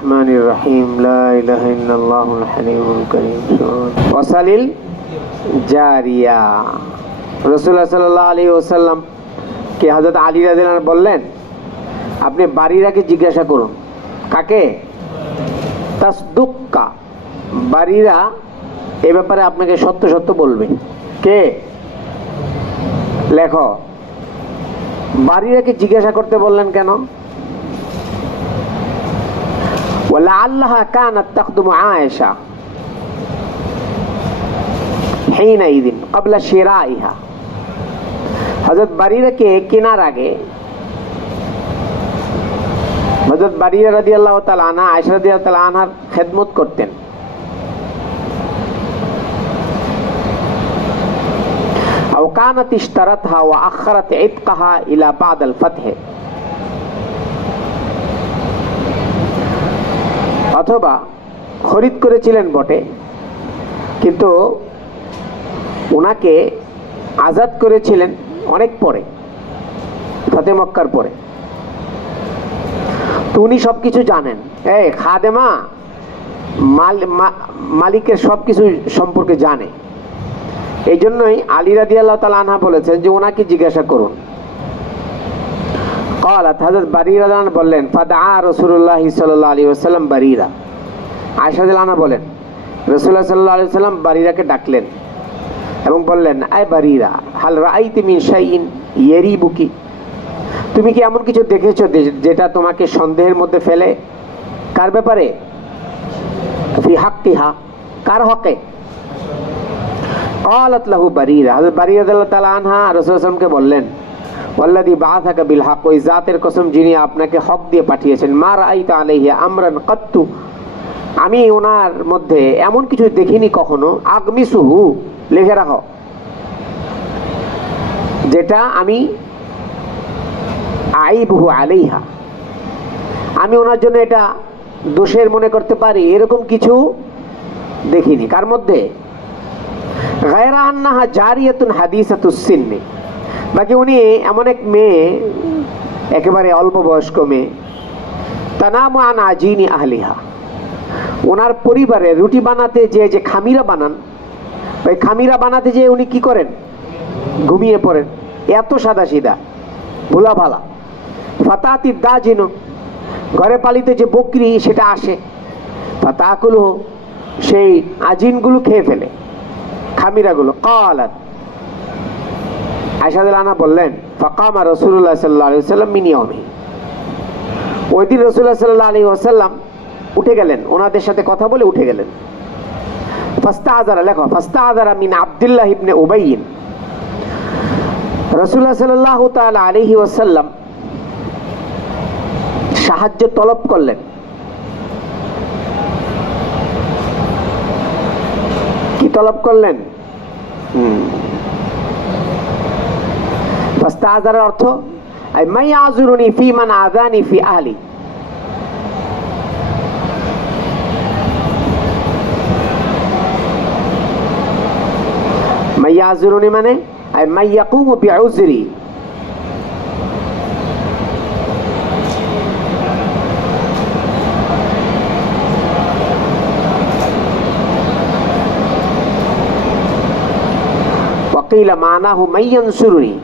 রহমানির রহিম লা ইলাহা ইল্লাল্লাহুল হালিমুল কারীম ওয়াসালিল জারিয়া। রাসূলুল্লাহ সাল্লাল্লাহু আলাইহি ওয়াসাল্লাম কে হযরত আলী রাদিয়াল্লাহু আনহু বললেন, আপনি বারিরাকে জিজ্ঞাসা করুন। কাকে? তাসদুক্কা, বারিরা এ ব্যাপারে আপনাকে সত্য সত্য বলবে। কে? লেখো। বারিরাকে জিজ্ঞাসা করতে বললেন কেন? ওয়ালাআল্লাহা কানাত তাখদুমু আয়েশা হিনাইদিন ক্বাবলা শিরাইহা। হযরত বারিরাকে কেনার আগে হযরত বারিরা রাদিয়াল্লাহু তাআলা আনহা আয়েশা রাদিয়াল্লাহু তাআলা আনহার খেদমত করতেন। আও কানাত ইশতারাতহা ওয়া আখখারাত ইতকাহা ইলা বা'দ আল ফাতহ, অথবা খরিদ করেছিলেন বটে কিন্তু ওনাকে আজাদ করেছিলেন অনেক পরে, ফতে মক্কার পরে। তো উনি সবকিছু জানেন। খাদেমা মালিকের সবকিছু সম্পর্কে জানে। এই জন্যই আলী রাদিয়াল্লাহু তাআলা আনহা বলেছেন যে ওনাকে জিজ্ঞাসা করুন। ক্বালাত, হযরত বারিরা রাদিয়াল্লাহু আনহা বললেন, ফাদআ রাসূলুল্লাহ সাল্লাল্লাহু আলাইহি ওয়াসাল্লাম বারিরা। আয়েশা রাদিয়াল্লাহু আনহা বলেন, রাসূলুল্লাহ সাল্লাল্লাহু আলাইহি ওয়াসাল্লাম বারিরাকে ডাকলেন এবং বললেন, আয় বারিরা, হাল রাআইতি মিন শাইইন ইয়ারিবুকি, তুমি কি এমন কিছু দেখেছো যেটা তোমাকে সন্দেহের মধ্যে ফেলে? কার ব্যাপারে? ফি হাক্কিহা, কার হকে? ক্বালাত লাহু বারিরা, হযরত বারিরা রাদিয়াল্লাহু তাআলা আনহা রাসূলুল্লাহ সাল্লাল্লাহু আলাইহি ওয়াসাল্লামকে বললেন, ওয়াল্লাযী বা'আসাকা বিল হক, ওই জাতের কসম যিনি আপনাকে হক দিয়ে পাঠিয়েছেন, মা রাআইতা আলাইহি আমরান কাত্তু, আমি ওনার মধ্যে এমন কিছু দেখিনি কখনো, আগমিসুহু, লিখে রাখো, যেটা আমি আইবুহু আলাইহা, আমি ওনার জন্য এটা দোষের মনে করতে পারি, এরকম কিছু দেখিনি। কার মধ্যে? গায়রা আন্নাহা জারিয়াতুন হাদিসাতুস সিন্নি, বাকি উনি এমন এক মেয়ে, একেবারে অল্প বয়স্ক মেয়ে, তানামু আন আজিনি আহলিহা, ওনার পরিবারে রুটি বানাতে যে খামিরা বানান, ওই খামিরা বানাতে যে উনি কি করেন? ঘুমিয়ে পড়েন। এত সাদা সিধা, ভোলা ভালা। ফাতাতি দাজিনু, ঘরে পালিত যে বকরি সেটা আসে, ফাতাকুলু, সেই আজিনগুলো খেয়ে ফেলে, খামিরাগুলো। ক্বালাত, আয়েশা রাদিয়াল্লাহু আনহা বললেন, ফাকামা রাসূলুল্লাহ সাল্লাল্লাহু আলাইহি ওয়াসাল্লাম মিন ইয়াওমি, ওই দিন রাসূলুল্লাহ সাল্লাল্লাহু আলাইহি ওয়াসাল্লাম উঠে গেলেন, ওনাদের সাথে কথা বলে উঠে গেলেন। ফাস্তাআযারা, লেখো, ফাস্তাআযারা মিন আব্দুল্লাহ ইবনে উবাই, রাসূলুল্লাহ সাল্লাল্লাহু তাআলা আলাইহি ওয়াসাল্লাম সাহায্য তলব করলেন। কি তলব করলেন? ফাস্তাআযারার অর্থ আই মাইয়াযুরুনি ফি মান আযানি ফি আহলি, মাইয়াযুরুনি মানে আই মাইয়াকুমু বিউযরি, ওয়াকিলা মানাহু মাইয়ানসুরুনি,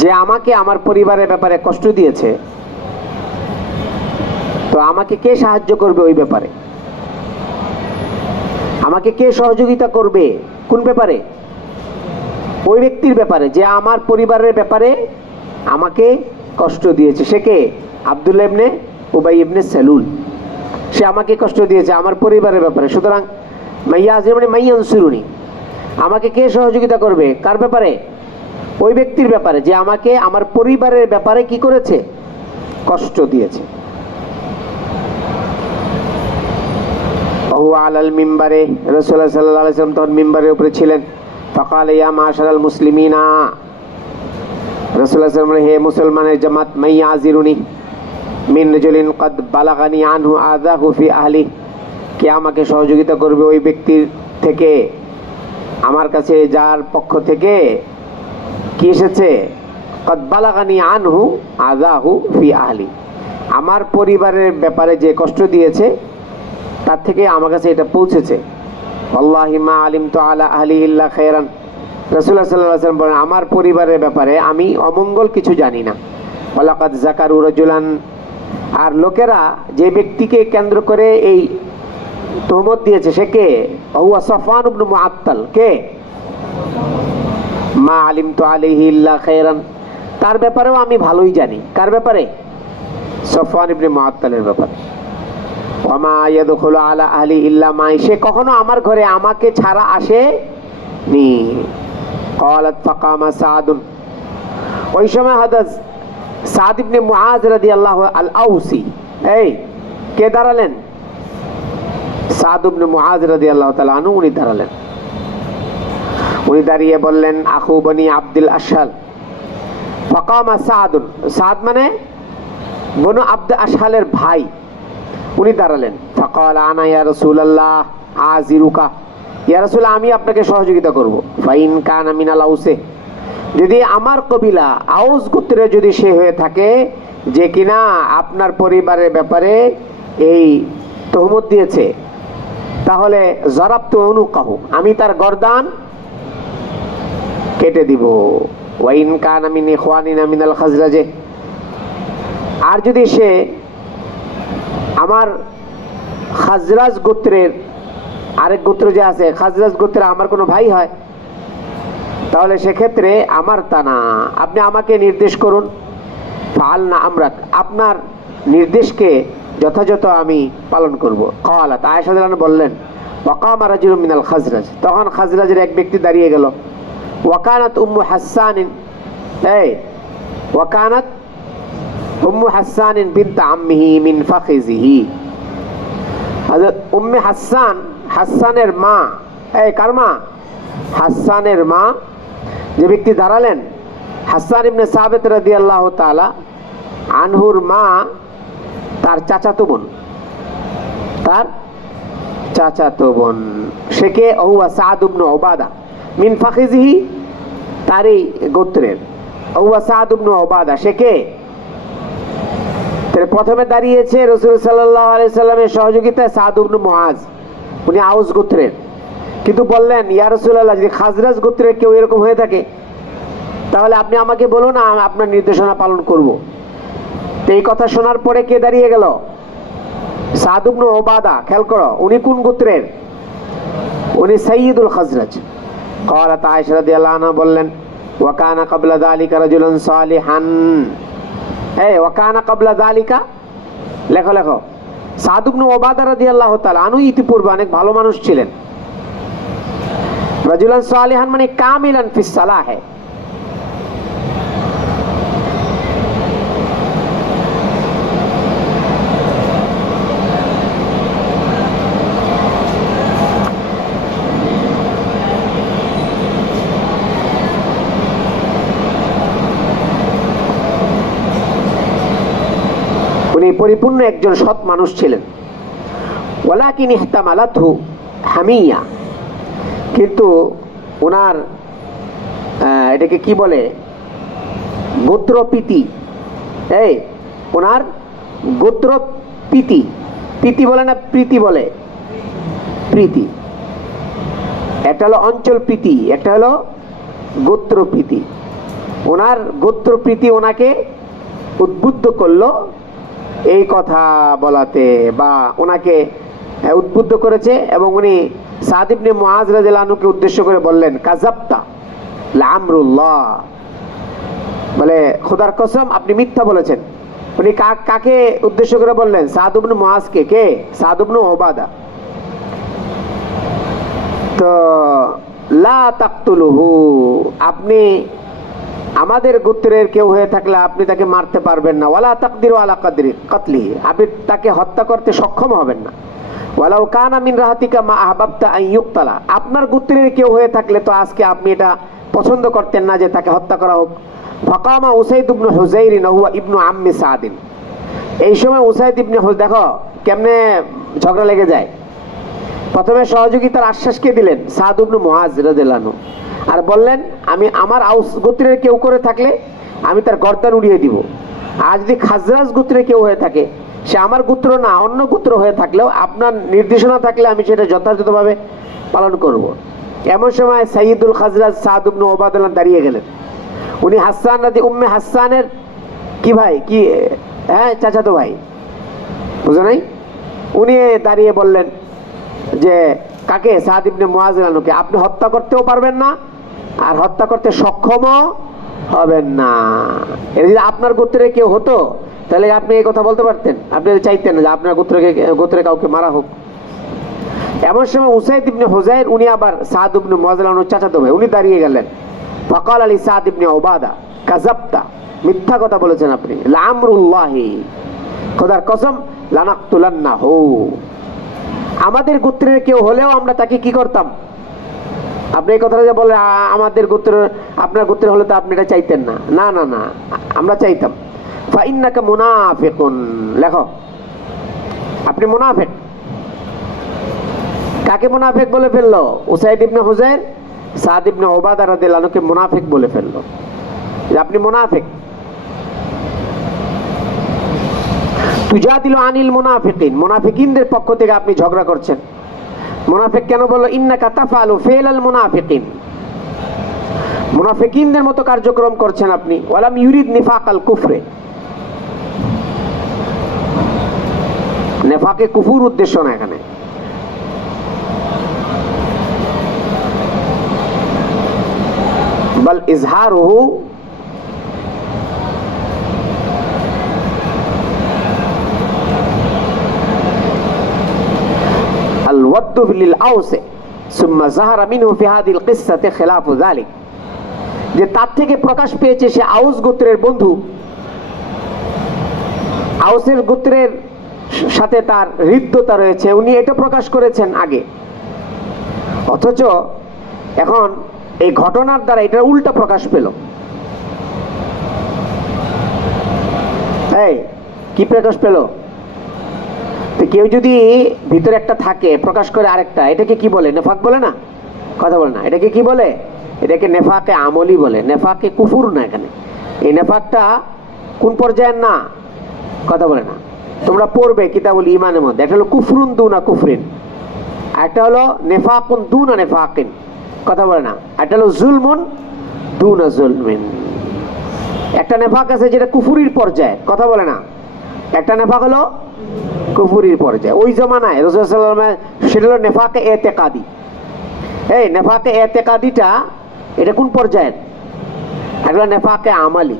যে আমাকে আমার পরিবারের ব্যাপারে কষ্ট দিয়েছে, তো আমাকে কে সাহায্য করবে ওই ব্যাপারে? আমাকে কে সহযোগিতা করবে? কোন ব্যাপারে? ওই ব্যক্তির ব্যাপারে যে আমার পরিবারের ব্যাপারে আমাকে কষ্ট দিয়েছে। সে কে? আব্দুল্লাহ ইবনে উবাই ইবনে সালুল, সে আমাকে কষ্ট দিয়েছে আমার পরিবারের ব্যাপারে। সুতরাং মাইয়াযুরুনি মানে মাইয়ানসুরুনি, আমাকে কে সহযোগিতা করবে? কার ব্যাপারে? ওই ব্যক্তির ব্যাপারে যে আমাকে আমার পরিবারের ব্যাপারে কি করেছে? কষ্ট দিয়েছে। ওয়া আলাল মিম্বারে, রাসূলুল্লাহ সাল্লাল্লাহু আলাইহি ওয়াসাল্লাম তখন মিম্বারের উপরে ছিলেন। ফাকালা ইয়া মাশারাল মুসলিমিনা, রাসূলুল্লাহ সাল্লাল্লাহু আলাইহি ওয়াসাল্লাম, হে মুসলমানের জামাত, মাইয়াযিরুনি মিন রাজুলিন ক্বাদ বালাগানি আনহু আযাহু ফি আহলি, কে আমাকে সহযোগিতা করবে ওই ব্যক্তির থেকে, আমার কাছে যার পক্ষ থেকে কি এসেছে, কদ বালাগানি আনহু আযাহু ফি আহলি, আমার পরিবারের ব্যাপারে যে কষ্ট দিয়েছে তার থেকে আমার কাছে এটা পৌঁছেছে। আল্লাহি মা আলিমতু আলা আহলি ইল্লা খায়রান, রাসূলুল্লাহ সাল্লাল্লাহু আলাইহি ওয়াসাল্লাম বলেন আমার পরিবারের ব্যাপারে আমি অমঙ্গল কিছু জানি না। ওয়ালাকাদ যাকারু রাজুলান, আর লোকেরা যে ব্যক্তিকে কেন্দ্র করে এই তহমত দিয়েছে সে কে, হুয়া সফওয়ান ইবনে মুআত্তাল। কে? মা আলিমতু আলাইহি ইল্লা খায়রান, তার ব্যাপারেও আমি ভালোই জানি। কার ব্যাপারে? সফওয়ান ইবনে মুআত্তালের ব্যাপারে। ওয়ামা ইয়াদখুলু আলা আহলি ইল্লা মাই, সে কখনো আমার ঘরে আমাকে ছাড়া আসে নি। ক্বালাত ফাকামা সাদুন, ওই সময় হযরত সাদ ইবনে মুআজ রাদিয়াল্লাহু আল আউসি, এই কে দাঁড়ালেন? সাদ ইবনে মুআজ রাদিয়াল্লাহু তাআলা আনহু উনি দাঁড়ালেন। উনি দাঁড়িয়ে বললেন আখু বনি আব্দুল আশহাল। ফাকামা সাদুন, সাদ মানে বনু আব্দ আশহালের ভাই, উনি দাঁড়ালেন। ফাকাল আনা ইয়া রাসূলুল্লাহ আজিরুকা, ইয়া রাসূল আমি আপনাকে সহযোগিতা করব। ফাইন কানা মিনাল আউসে, যদি আমার কবিলা আউস গোত্রে যদি সে হয়ে থাকে যে কিনা আপনার পরিবারের ব্যাপারে এই তহমত দিয়েছে, তাহলে জরাবতু উনুকাহু, আমি তার গর্দান কেটে দিব। ওয়াইন কানা মিন ইখওয়ানিনা মিনাল খাজরাজে, আর যদি সে আমার খাজরাজ গোত্রের আরেক গোত্র যে আছে, খাজরাজ গোত্রের আমার কোনো ভাই হয়, তাহলে সেক্ষেত্রে আমার তা না, আপনি আমাকে নির্দেশ করুন। ফাআলনা আমরাক, আপনার নির্দেশকে যথাযথ আমি পালন করব। ক্বালাত, আয়েশা রাদিয়াল্লাহু আনহা বললেন ওয়াকামা রাজুলুম মিনাল খাজরাজ, তখন খাজরাজের এক ব্যক্তি দাঁড়িয়ে গেল। ওয়াকানাত উম্মু হাসান, এই ওয়াকানাত উম্মু হাসান বিনত আম্মিহি মিন ফাখিজিহি, হযরত উম্মে হাসান, হাসানের মা, এই কার মা? হাসানের মা, যে ব্যক্তি দাঁড়ালেন হাসান ইবনে সাবিত রাদিয়াল্লাহু তাআলা আনহুর মা, তার চাচাতো বোন, তার চাচাতো বোন। সে কে? হুয়া সাদ ইবনে উবাদা মিন ফাখিজিহি, তারই গোত্রের। হুয়া সাদ ইবনে উবাদা, সে কে? প্রথমে দাঁড়িয়েছে রাসূল সাল্লাল্লাহু আলাইহি সাল্লামের সহযোগিতায় সাদ ইবনে মুআজ, উনি আউস গোত্রের, কিন্তু বললেন ইয়া রাসূলুল্লাহ যদি খাজরাজ গোত্রের কেউ এরকম হয়ে থাকে তাহলে আপনি আমাকে বলুন, আপনার নির্দেশনা পালন করব। তো এই কথা শোনার পরে কে দাঁড়িয়ে গেল? সাদ ইবনে উবাদা। খেয়াল করো উনি কোন গোত্রের? উনি সাইয়্যিদুল খাজরাজ। ক্বালাত আয়েশা রাদিয়াল্লাহু আনহা বললেন ওয়া কানা ক্বাবলা যালিকা রাজুলুন সালিহান, এই ওয়া কানা ক্বাবলা যালিকা, লেখো লেখো, সাদ ইবনে উবাদা রাদিয়াল্লাহু তাআলা আনহু ইতিপূর্বে অনেক ভালো মানুষ ছিলেন। রাজুলান সালিহান মানে কামিলান ফিস সালাহে, উনি পরিপূর্ণ একজন সৎ মানুষ ছিলেন। ওয়ালাকিন ইহতামালাতহু হামিয়া, কিন্তু ওনার এটাকে কি বলে, গোত্রপ্রীতি, এই ওনার গোত্রপ্রীতি, প্রীতি বলে না প্রীতি বলে, প্রীতি, একটা হলো অঞ্চল প্রীতি, একটা হলো গোত্রপ্রীতি। ওনার গোত্রপ্রীতি ওনাকে উদ্বুদ্ধ করলো এই কথা বলাতে, বা ওনাকে উদ্বুদ্ধ করেছে, এবং উনি সাদ ইবনে মুআজ রাদিয়াল্লাহু আনহুকে উদ্দেশ্য করে বললেন কাযাবতা লাআমরুল্লাহ, বলে খোদার কসম আপনি মিথ্যা বলেছেন। উনি কাকে উদ্দেশ্য করে বললেন? সাদ ইবনে মুআজকে। কে? সাদ ইবনে উবাদা। তো লা তাকতুলুহু, আপনি আমাদের গোত্রের কেউ হয়ে থাকলে আপনি তাকে মারতে পারবেন না। ওয়ালা তাকদিরু আলা কাতলিহি, আপনি তাকে হত্যা করতে সক্ষম হবেন না। ওয়ালাউ কানা মিন রাহাতিকা মা আহবাবতা আন ইউক্তালা, আপনার গোত্রের কেউ হয়ে থাকলে তো আজকে আপনি এটা পছন্দ করতেন না যে তাকে হত্যা করা হোক। ফাকামা উসাইদ ইবনে হুযাইর হুয়া ইবনু আম্মি সাদিন, এই সময় উসাইদ ইবনে হুযাইর, দেখো কেমনে ঝগড়া লেগে যায়। প্রথমে সহযোগিতার আশ্বাস কে দিলেন? সাদ ইবনে মুআজ রাদিয়াল্লাহু আনহু। আর বললেন, আমি আমার আউস গোত্রের কেউ করে থাকলে আমি তার গর্দান উড়িয়ে দিব। আর যদি খাজরাজ গোত্রের কেউ হয়ে থাকে, সে আমার গোত্র না অন্য গোত্র হয়ে থাকলেও আপনার নির্দেশনা থাকলে আমি সেটা যথাযথভাবে পালন করব। এমন সময় সাইয়্যিদুল খাজরাজ সাদ ইবনে উবাদাল্লাহ দাঁড়িয়ে গেলেন। উনি হাসান রাদি উম্মে হাসানের কি ভাই, কি হ্যাঁ চাচাতো ভাই, বুঝো নাই? উনি দাঁড়িয়ে বললেন যে কাকে? সাদ ইবনে মুআয রাদিয়াল্লাহু আনহুকে আপনি হত্যা করতেও পারবেন না আর হত্যা করতে সক্ষমও হবেন না। এটা যদি আপনার গোত্রে কেউ হতো তাহলে আপনি এই কথা বলতে পারতেন, আপনি চাইতেন না যে আপনার গোত্রে কাউকে মারা হোক। এমন সময় উসাইদ ইবনে হুযাইর, উনি আবার সাদ ইবনে মুআয রাদিয়াল্লাহু আনহুর চাচাতো ভাই, উনি দাঁড়িয়ে গেলেন। ফাকাল আলী সাদ ইবনে উবাদা, কাযাবতা, মিথ্যা কথা বলেছেন আপনি। লামরুল্লাহি, খোদার কসম, লানাকতুলান্নাহু, আমাদের গোত্রের কেউ হলেও আমরা তাকে কি করতাম? আপনি এই কথাটা যে বলে আমাদের গোত্র, আপনার গোত্রের হলে তো আপনি এটা চাইতেন না। না না না, আমরা চাইতাম। ফাইন্নাকা মুনাফিকুন, লেখো আপনি মুনাফিক। কাকে মুনাফিক বলে ফেললো? উসাইদ ইবনে হুযাইর সাদ ইবনে উবাদা রাদিয়াল্লাহু আনহুকে মুনাফিক বলে ফেললো, আপনি মুনাফিক। তুজাদিলু আনিল মুনাফিকিন, মুনাফিকিনদের পক্ষ থেকে আপনি ঝগড়া করছেন। মুনাফিক কেন বললো? ইন্নাকা তাফআলু ফিলাল মুনাফিকিন, মুনাফিকিনদের মতো কার্যক্রম করছেন আপনি। ওয়ালাম ইউরিদ নিফাকাল কুফরে, নেফাকে কুফুর উদ্দেশ্য না এখানে। বল ইজহারুহু الود للأوس ثم ظهر منه في هذه القصة خلاف ذلك, যে তার থেকে প্রকাশ পেয়েছে সে আউস গোত্রের বন্ধু, আউসের গোত্রের সাথে তার হৃদ্যতা রয়েছে, উনি এটা প্রকাশ করেছেন আগে। অথচ এখন এই ঘটনার দ্বারা এটার উল্টা প্রকাশ পেল। এই কি প্রকাশ পেল? কেউ যদি ভিতরে একটা থাকে প্রকাশ করে আরেকটা, এটাকে কি বলে? নেফাক বলে না? কথা বলে না, এটাকে কি বলে? এটাকে নেফাকে আমলি বলে, নেফাকে কুফুর না। এখানে এই নেফাকটা কোন পর্যায়ের না? কথা বলে না। তোমরা পড়বে কিতাবুল ঈমানের মধ্যে, একটা হলো কুফরুন দুনা কুফরিন, একটা হলো নেফাকুন দুনা নেফাকিন, কথা বলে না। একটা হলো জুলমুন দুনা জুলমিন। একটা নেফাক আছে যেটা কুফুরির পর্যায়ে, কথা বলে না। একটা নেফাক হলো কুফুরির পর্যায়ে। ওই জমানায় রাসূলুল্লাহ সাল্লাল্লাহু আলাইহি ওয়াসাল্লাম সেটা হলো নেফাকে এতেকাদি। এই নেফাকে এতেকাদিটা এটা কোন পর্যায়ের? একটা নেফাকে আমালি,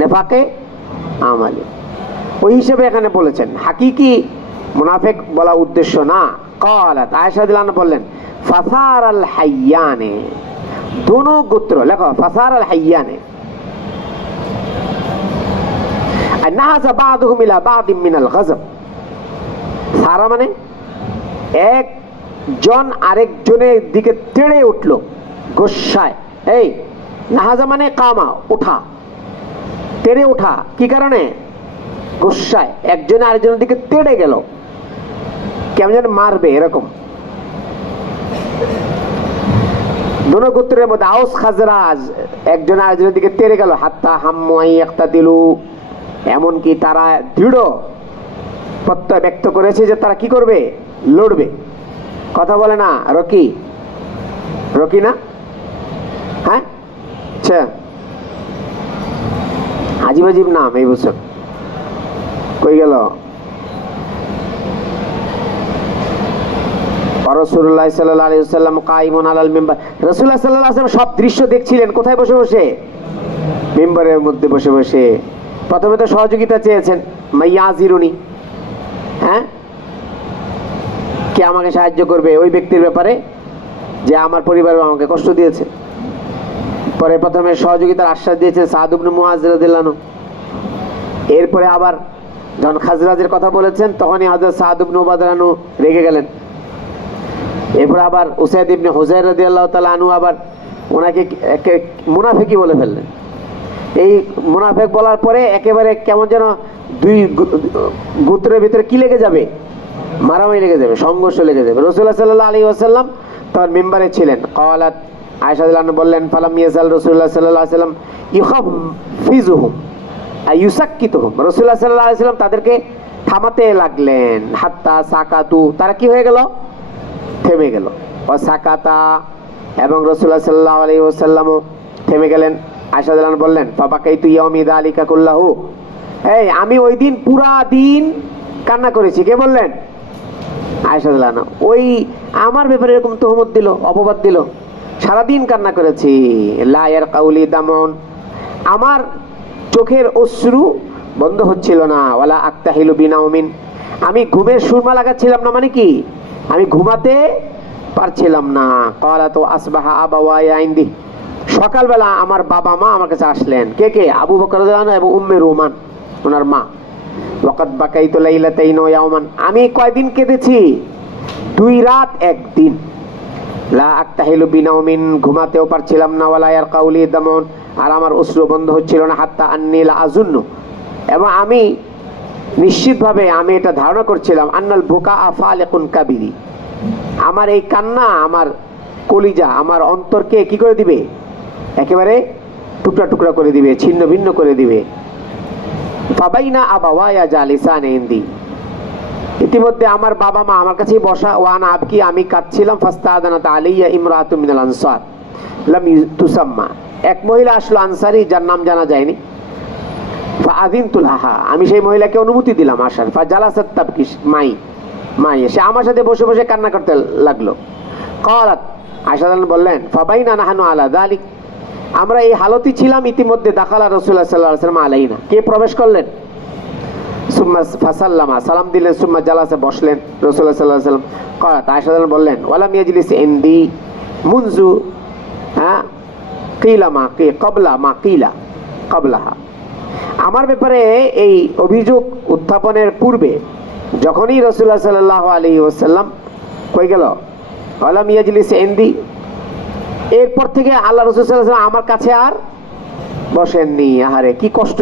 নেফাকে আমালি। ওই হিসেবে এখানে বলেছেন, হাকিকি মুনাফিক বলা উদ্দেশ্য না। ক্বালাত আয়েশা রাদিয়াল্লাহু আনহা বললেন, ফাসার আল হাইয়ানে, দোনো গোত্র, লেখো ফাসার আল হাইয়ানে, নাহাজা বাদুহুম ইলা বাদিম মিনাল গযব। সারা মানে একজন আরেকজনের দিকে তেড়ে উঠলো গোসায়। এই নাহাজা মানে কামা, ওঠা, তেড়ে ওঠা। কি কারণে? গোসায় একজন আরেকজনের দিকে তেড়ে গেল, কেমন যেন মারবে এরকম। দোনো গোত্রের মধ্যে আউস খাজরাজ একজন আরেকজনের দিকে তেড়ে গেল। হাত্তা হাম্মু আন ইয়াক্তাদিলু, এমনকি তারা দৃঢ় প্রত্যয় ব্যক্ত করেছে যে তারা কি করবে? লড়বে। কথা বলে না? রকি, রকি না? হ্যাঁ, আচ্ছা, আজিব আজিব নাম এই বছর। কই গেল? রাসূলুল্লাহ সাল্লাল্লাহু আলাইহি ওয়াসাল্লাম কাইমুন আলাল মিম্বার, রাসূলুল্লাহ সাল্লাল্লাহু আলাইহি ওয়াসাল্লাম সব দৃশ্য দেখছিলেন। কোথায় বসে বসে? মিম্বারের মধ্যে বসে বসে। প্রথমে তো সহযোগিতা চেয়েছেন, মাইয়াজিরুনি, হ্যাঁ, কে আমাকে সাহায্য করবে ওই ব্যক্তির ব্যাপারে যে আমার পরিবার আমাকে কষ্ট দিয়েছে। পরে প্রথমে সহযোগিতার আশ্বাস দিয়েছেন সাদ ইবনে মুআয রাদিয়াল্লাহু আনহু। এরপরে আবার যখন খাজরাজের কথা বলেছেন তখনই হযরত সাদ ইবনে উবাদা রাদিয়াল্লাহু আনহু রেগে গেলেন। এরপর আবার উসাইদ ইবনে হুযাইর রাদিয়াল্লাহু তাআলা আনহু আবার ওনাকে মুনাফিকই বলে ফেললেন। এই মুনাফিক বলার পরে একেবারে কেমন যেন দুই গোত্রের ভিতরে কি লেগে যাবে? মারামারি লেগে যাবে, সংঘর্ষ লেগে যাবে। রাসূলুল্লাহ সাল্লাল্লাহু আলাইহি ওয়াসাল্লাম তখন মিম্বারে ছিলেন। ক্বালাত আয়েশা রাদিয়াল্লাহু আনহা বললেন, ফালাম ইয়াজাল রাসূলুল্লাহ সাল্লাল্লাহু আলাইহি ওয়াসাল্লাম ইউখাফিজুহুম ইউসাক্কিতুহুম, রাসূলুল্লাহ সাল্লাল্লাহু আলাইহি ওয়াসাল্লাম তাদেরকে থামাতে লাগলেন, হাত্তা সাকাতু, তারা কি হয়ে গেল? থেমে গেল। ও সাকাতা, এবং রাসূলুল্লাহ সাল্লাল্লাহু আলাইহি ওয়াসাল্লামও থেমে গেলেন। আয়েশা রাদিয়াল্লাহু আনহা বললেন, ফাবাকাইতু ইয়াউমি যালিকা কুল্লাহু, এই আমি ওই দিন পুরা দিন কান্না করেছি। কে বললেন? আয়েশা রাদিয়াল্লাহু আনহা। ওই আমার ব্যাপারে এরকম তহমত দিল, অপবাদ দিল, সারাদিন কান্না করেছি। লা ইয়ারকাউলি দামন, আমার চোখের অশ্রু বন্ধ হচ্ছিল না। ওয়ালা আকতাহিলু বিনাউমিন, আমি ঘুমের সুরমা লাগাচ্ছিলাম না, মানে কি আমি ঘুমাতে পারছিলাম না। ক্বালাতু আসবাহা আবাওয়ায়া ইনদি, সকালবেলা আমার বাবা মা আমার কাছে আসলেন। কে কে? আবু বকর রাদিয়াল্লাহু আনহু এবং উম্মে রুমান, ওনার মা। ওয়াকাদ বাকাইতু লাইলাতাইন ওয়া ইয়াওমান, আমি কয়দিন কেঁদেছি? 2 রাত 1 দিন। লা আকতাহিলু বিনাউমিন, ঘুমাতেও পারছিলাম না। ওয়ালা ইয়ারকাউলি দামন, আর আমার অশ্রু বন্ধ হচ্ছিল না। হাত্তা আন্নী লা আযুন্নু, এবং আমি নিশ্চিতভাবে আমি এটা ধারণা করছিলাম, আন্নাল বুকা ফালিকুন কাবিরি, আমার এই কান্না আমার কলিজা, আমার অন্তরকে কি করে দিবে? একেবারে টুকরা টুকরা করে দিবে, ছিন্ন ভিন্ন করে দিবে। ফাবাইনা আবাওয়ায়া জালিসান ইনদি, ইতিমধ্যে আমার বাবা মা আমার কাছেই বসা। ওয়ানা আবকি, আমি কাঁদছিলাম। ফাস্তাদানাত আলাইয়া ইমরাতুম মিনাল আনসার লাম তুসাম্মা, এক মহিলা আসলো আনসারি, যার নাম জানা যায়নি। ফাআযিনতু লাহা, আমি সেই মহিলাকে অনুমতি দিলাম আসার। ফাজালাসাত তাবকি মাই, সে আমার সাথে বসে বসে কান্না করতে লাগলো। ক্বালাত, আয়েশা রাদিয়াল্লাহু আনহা বললেন, ফাবাইনা নাহনু আলা যালিক, আমরা এই হালতই ছিলাম। ইতিমধ্যে দাখালা রাসূলুল্লাহ সাল্লাল্লাহু আলাইহি ওয়াসাল্লাম আলাইনা, কে প্রবেশ করলেন? সুম্মা ফাসাল্লামা, সালাম দিলেন। সুম্মা জালাসা, বসলেন রাসূলুল্লাহ সাল্লাল্লাহু আলাইহি ওয়াসাল্লাম। ক্বালাত, আয়েশা রাদিয়াল্লাহু আনহা বললেন, ওয়ালাম ইয়াজলিস ইনদি মুনযু কিলা মা ক্বাবলা মা কিলা ক্বাবলাহা, আমার ব্যাপারে এই অভিযোগ উত্থাপনের পূর্বে যখনই রাসূলুল্লাহ সাল্লাল্লাহু আলাইহি ওয়াসাল্লাম কই গেল, ওয়ালাম ইয়াজলিস ইনদি, এরপর থেকে আল্লাহ রাসূল সাল্লাল্লাহু আলাইহি ওয়াসাল্লাম আমার কাছে আর বসেননি। আহারে কি কষ্ট!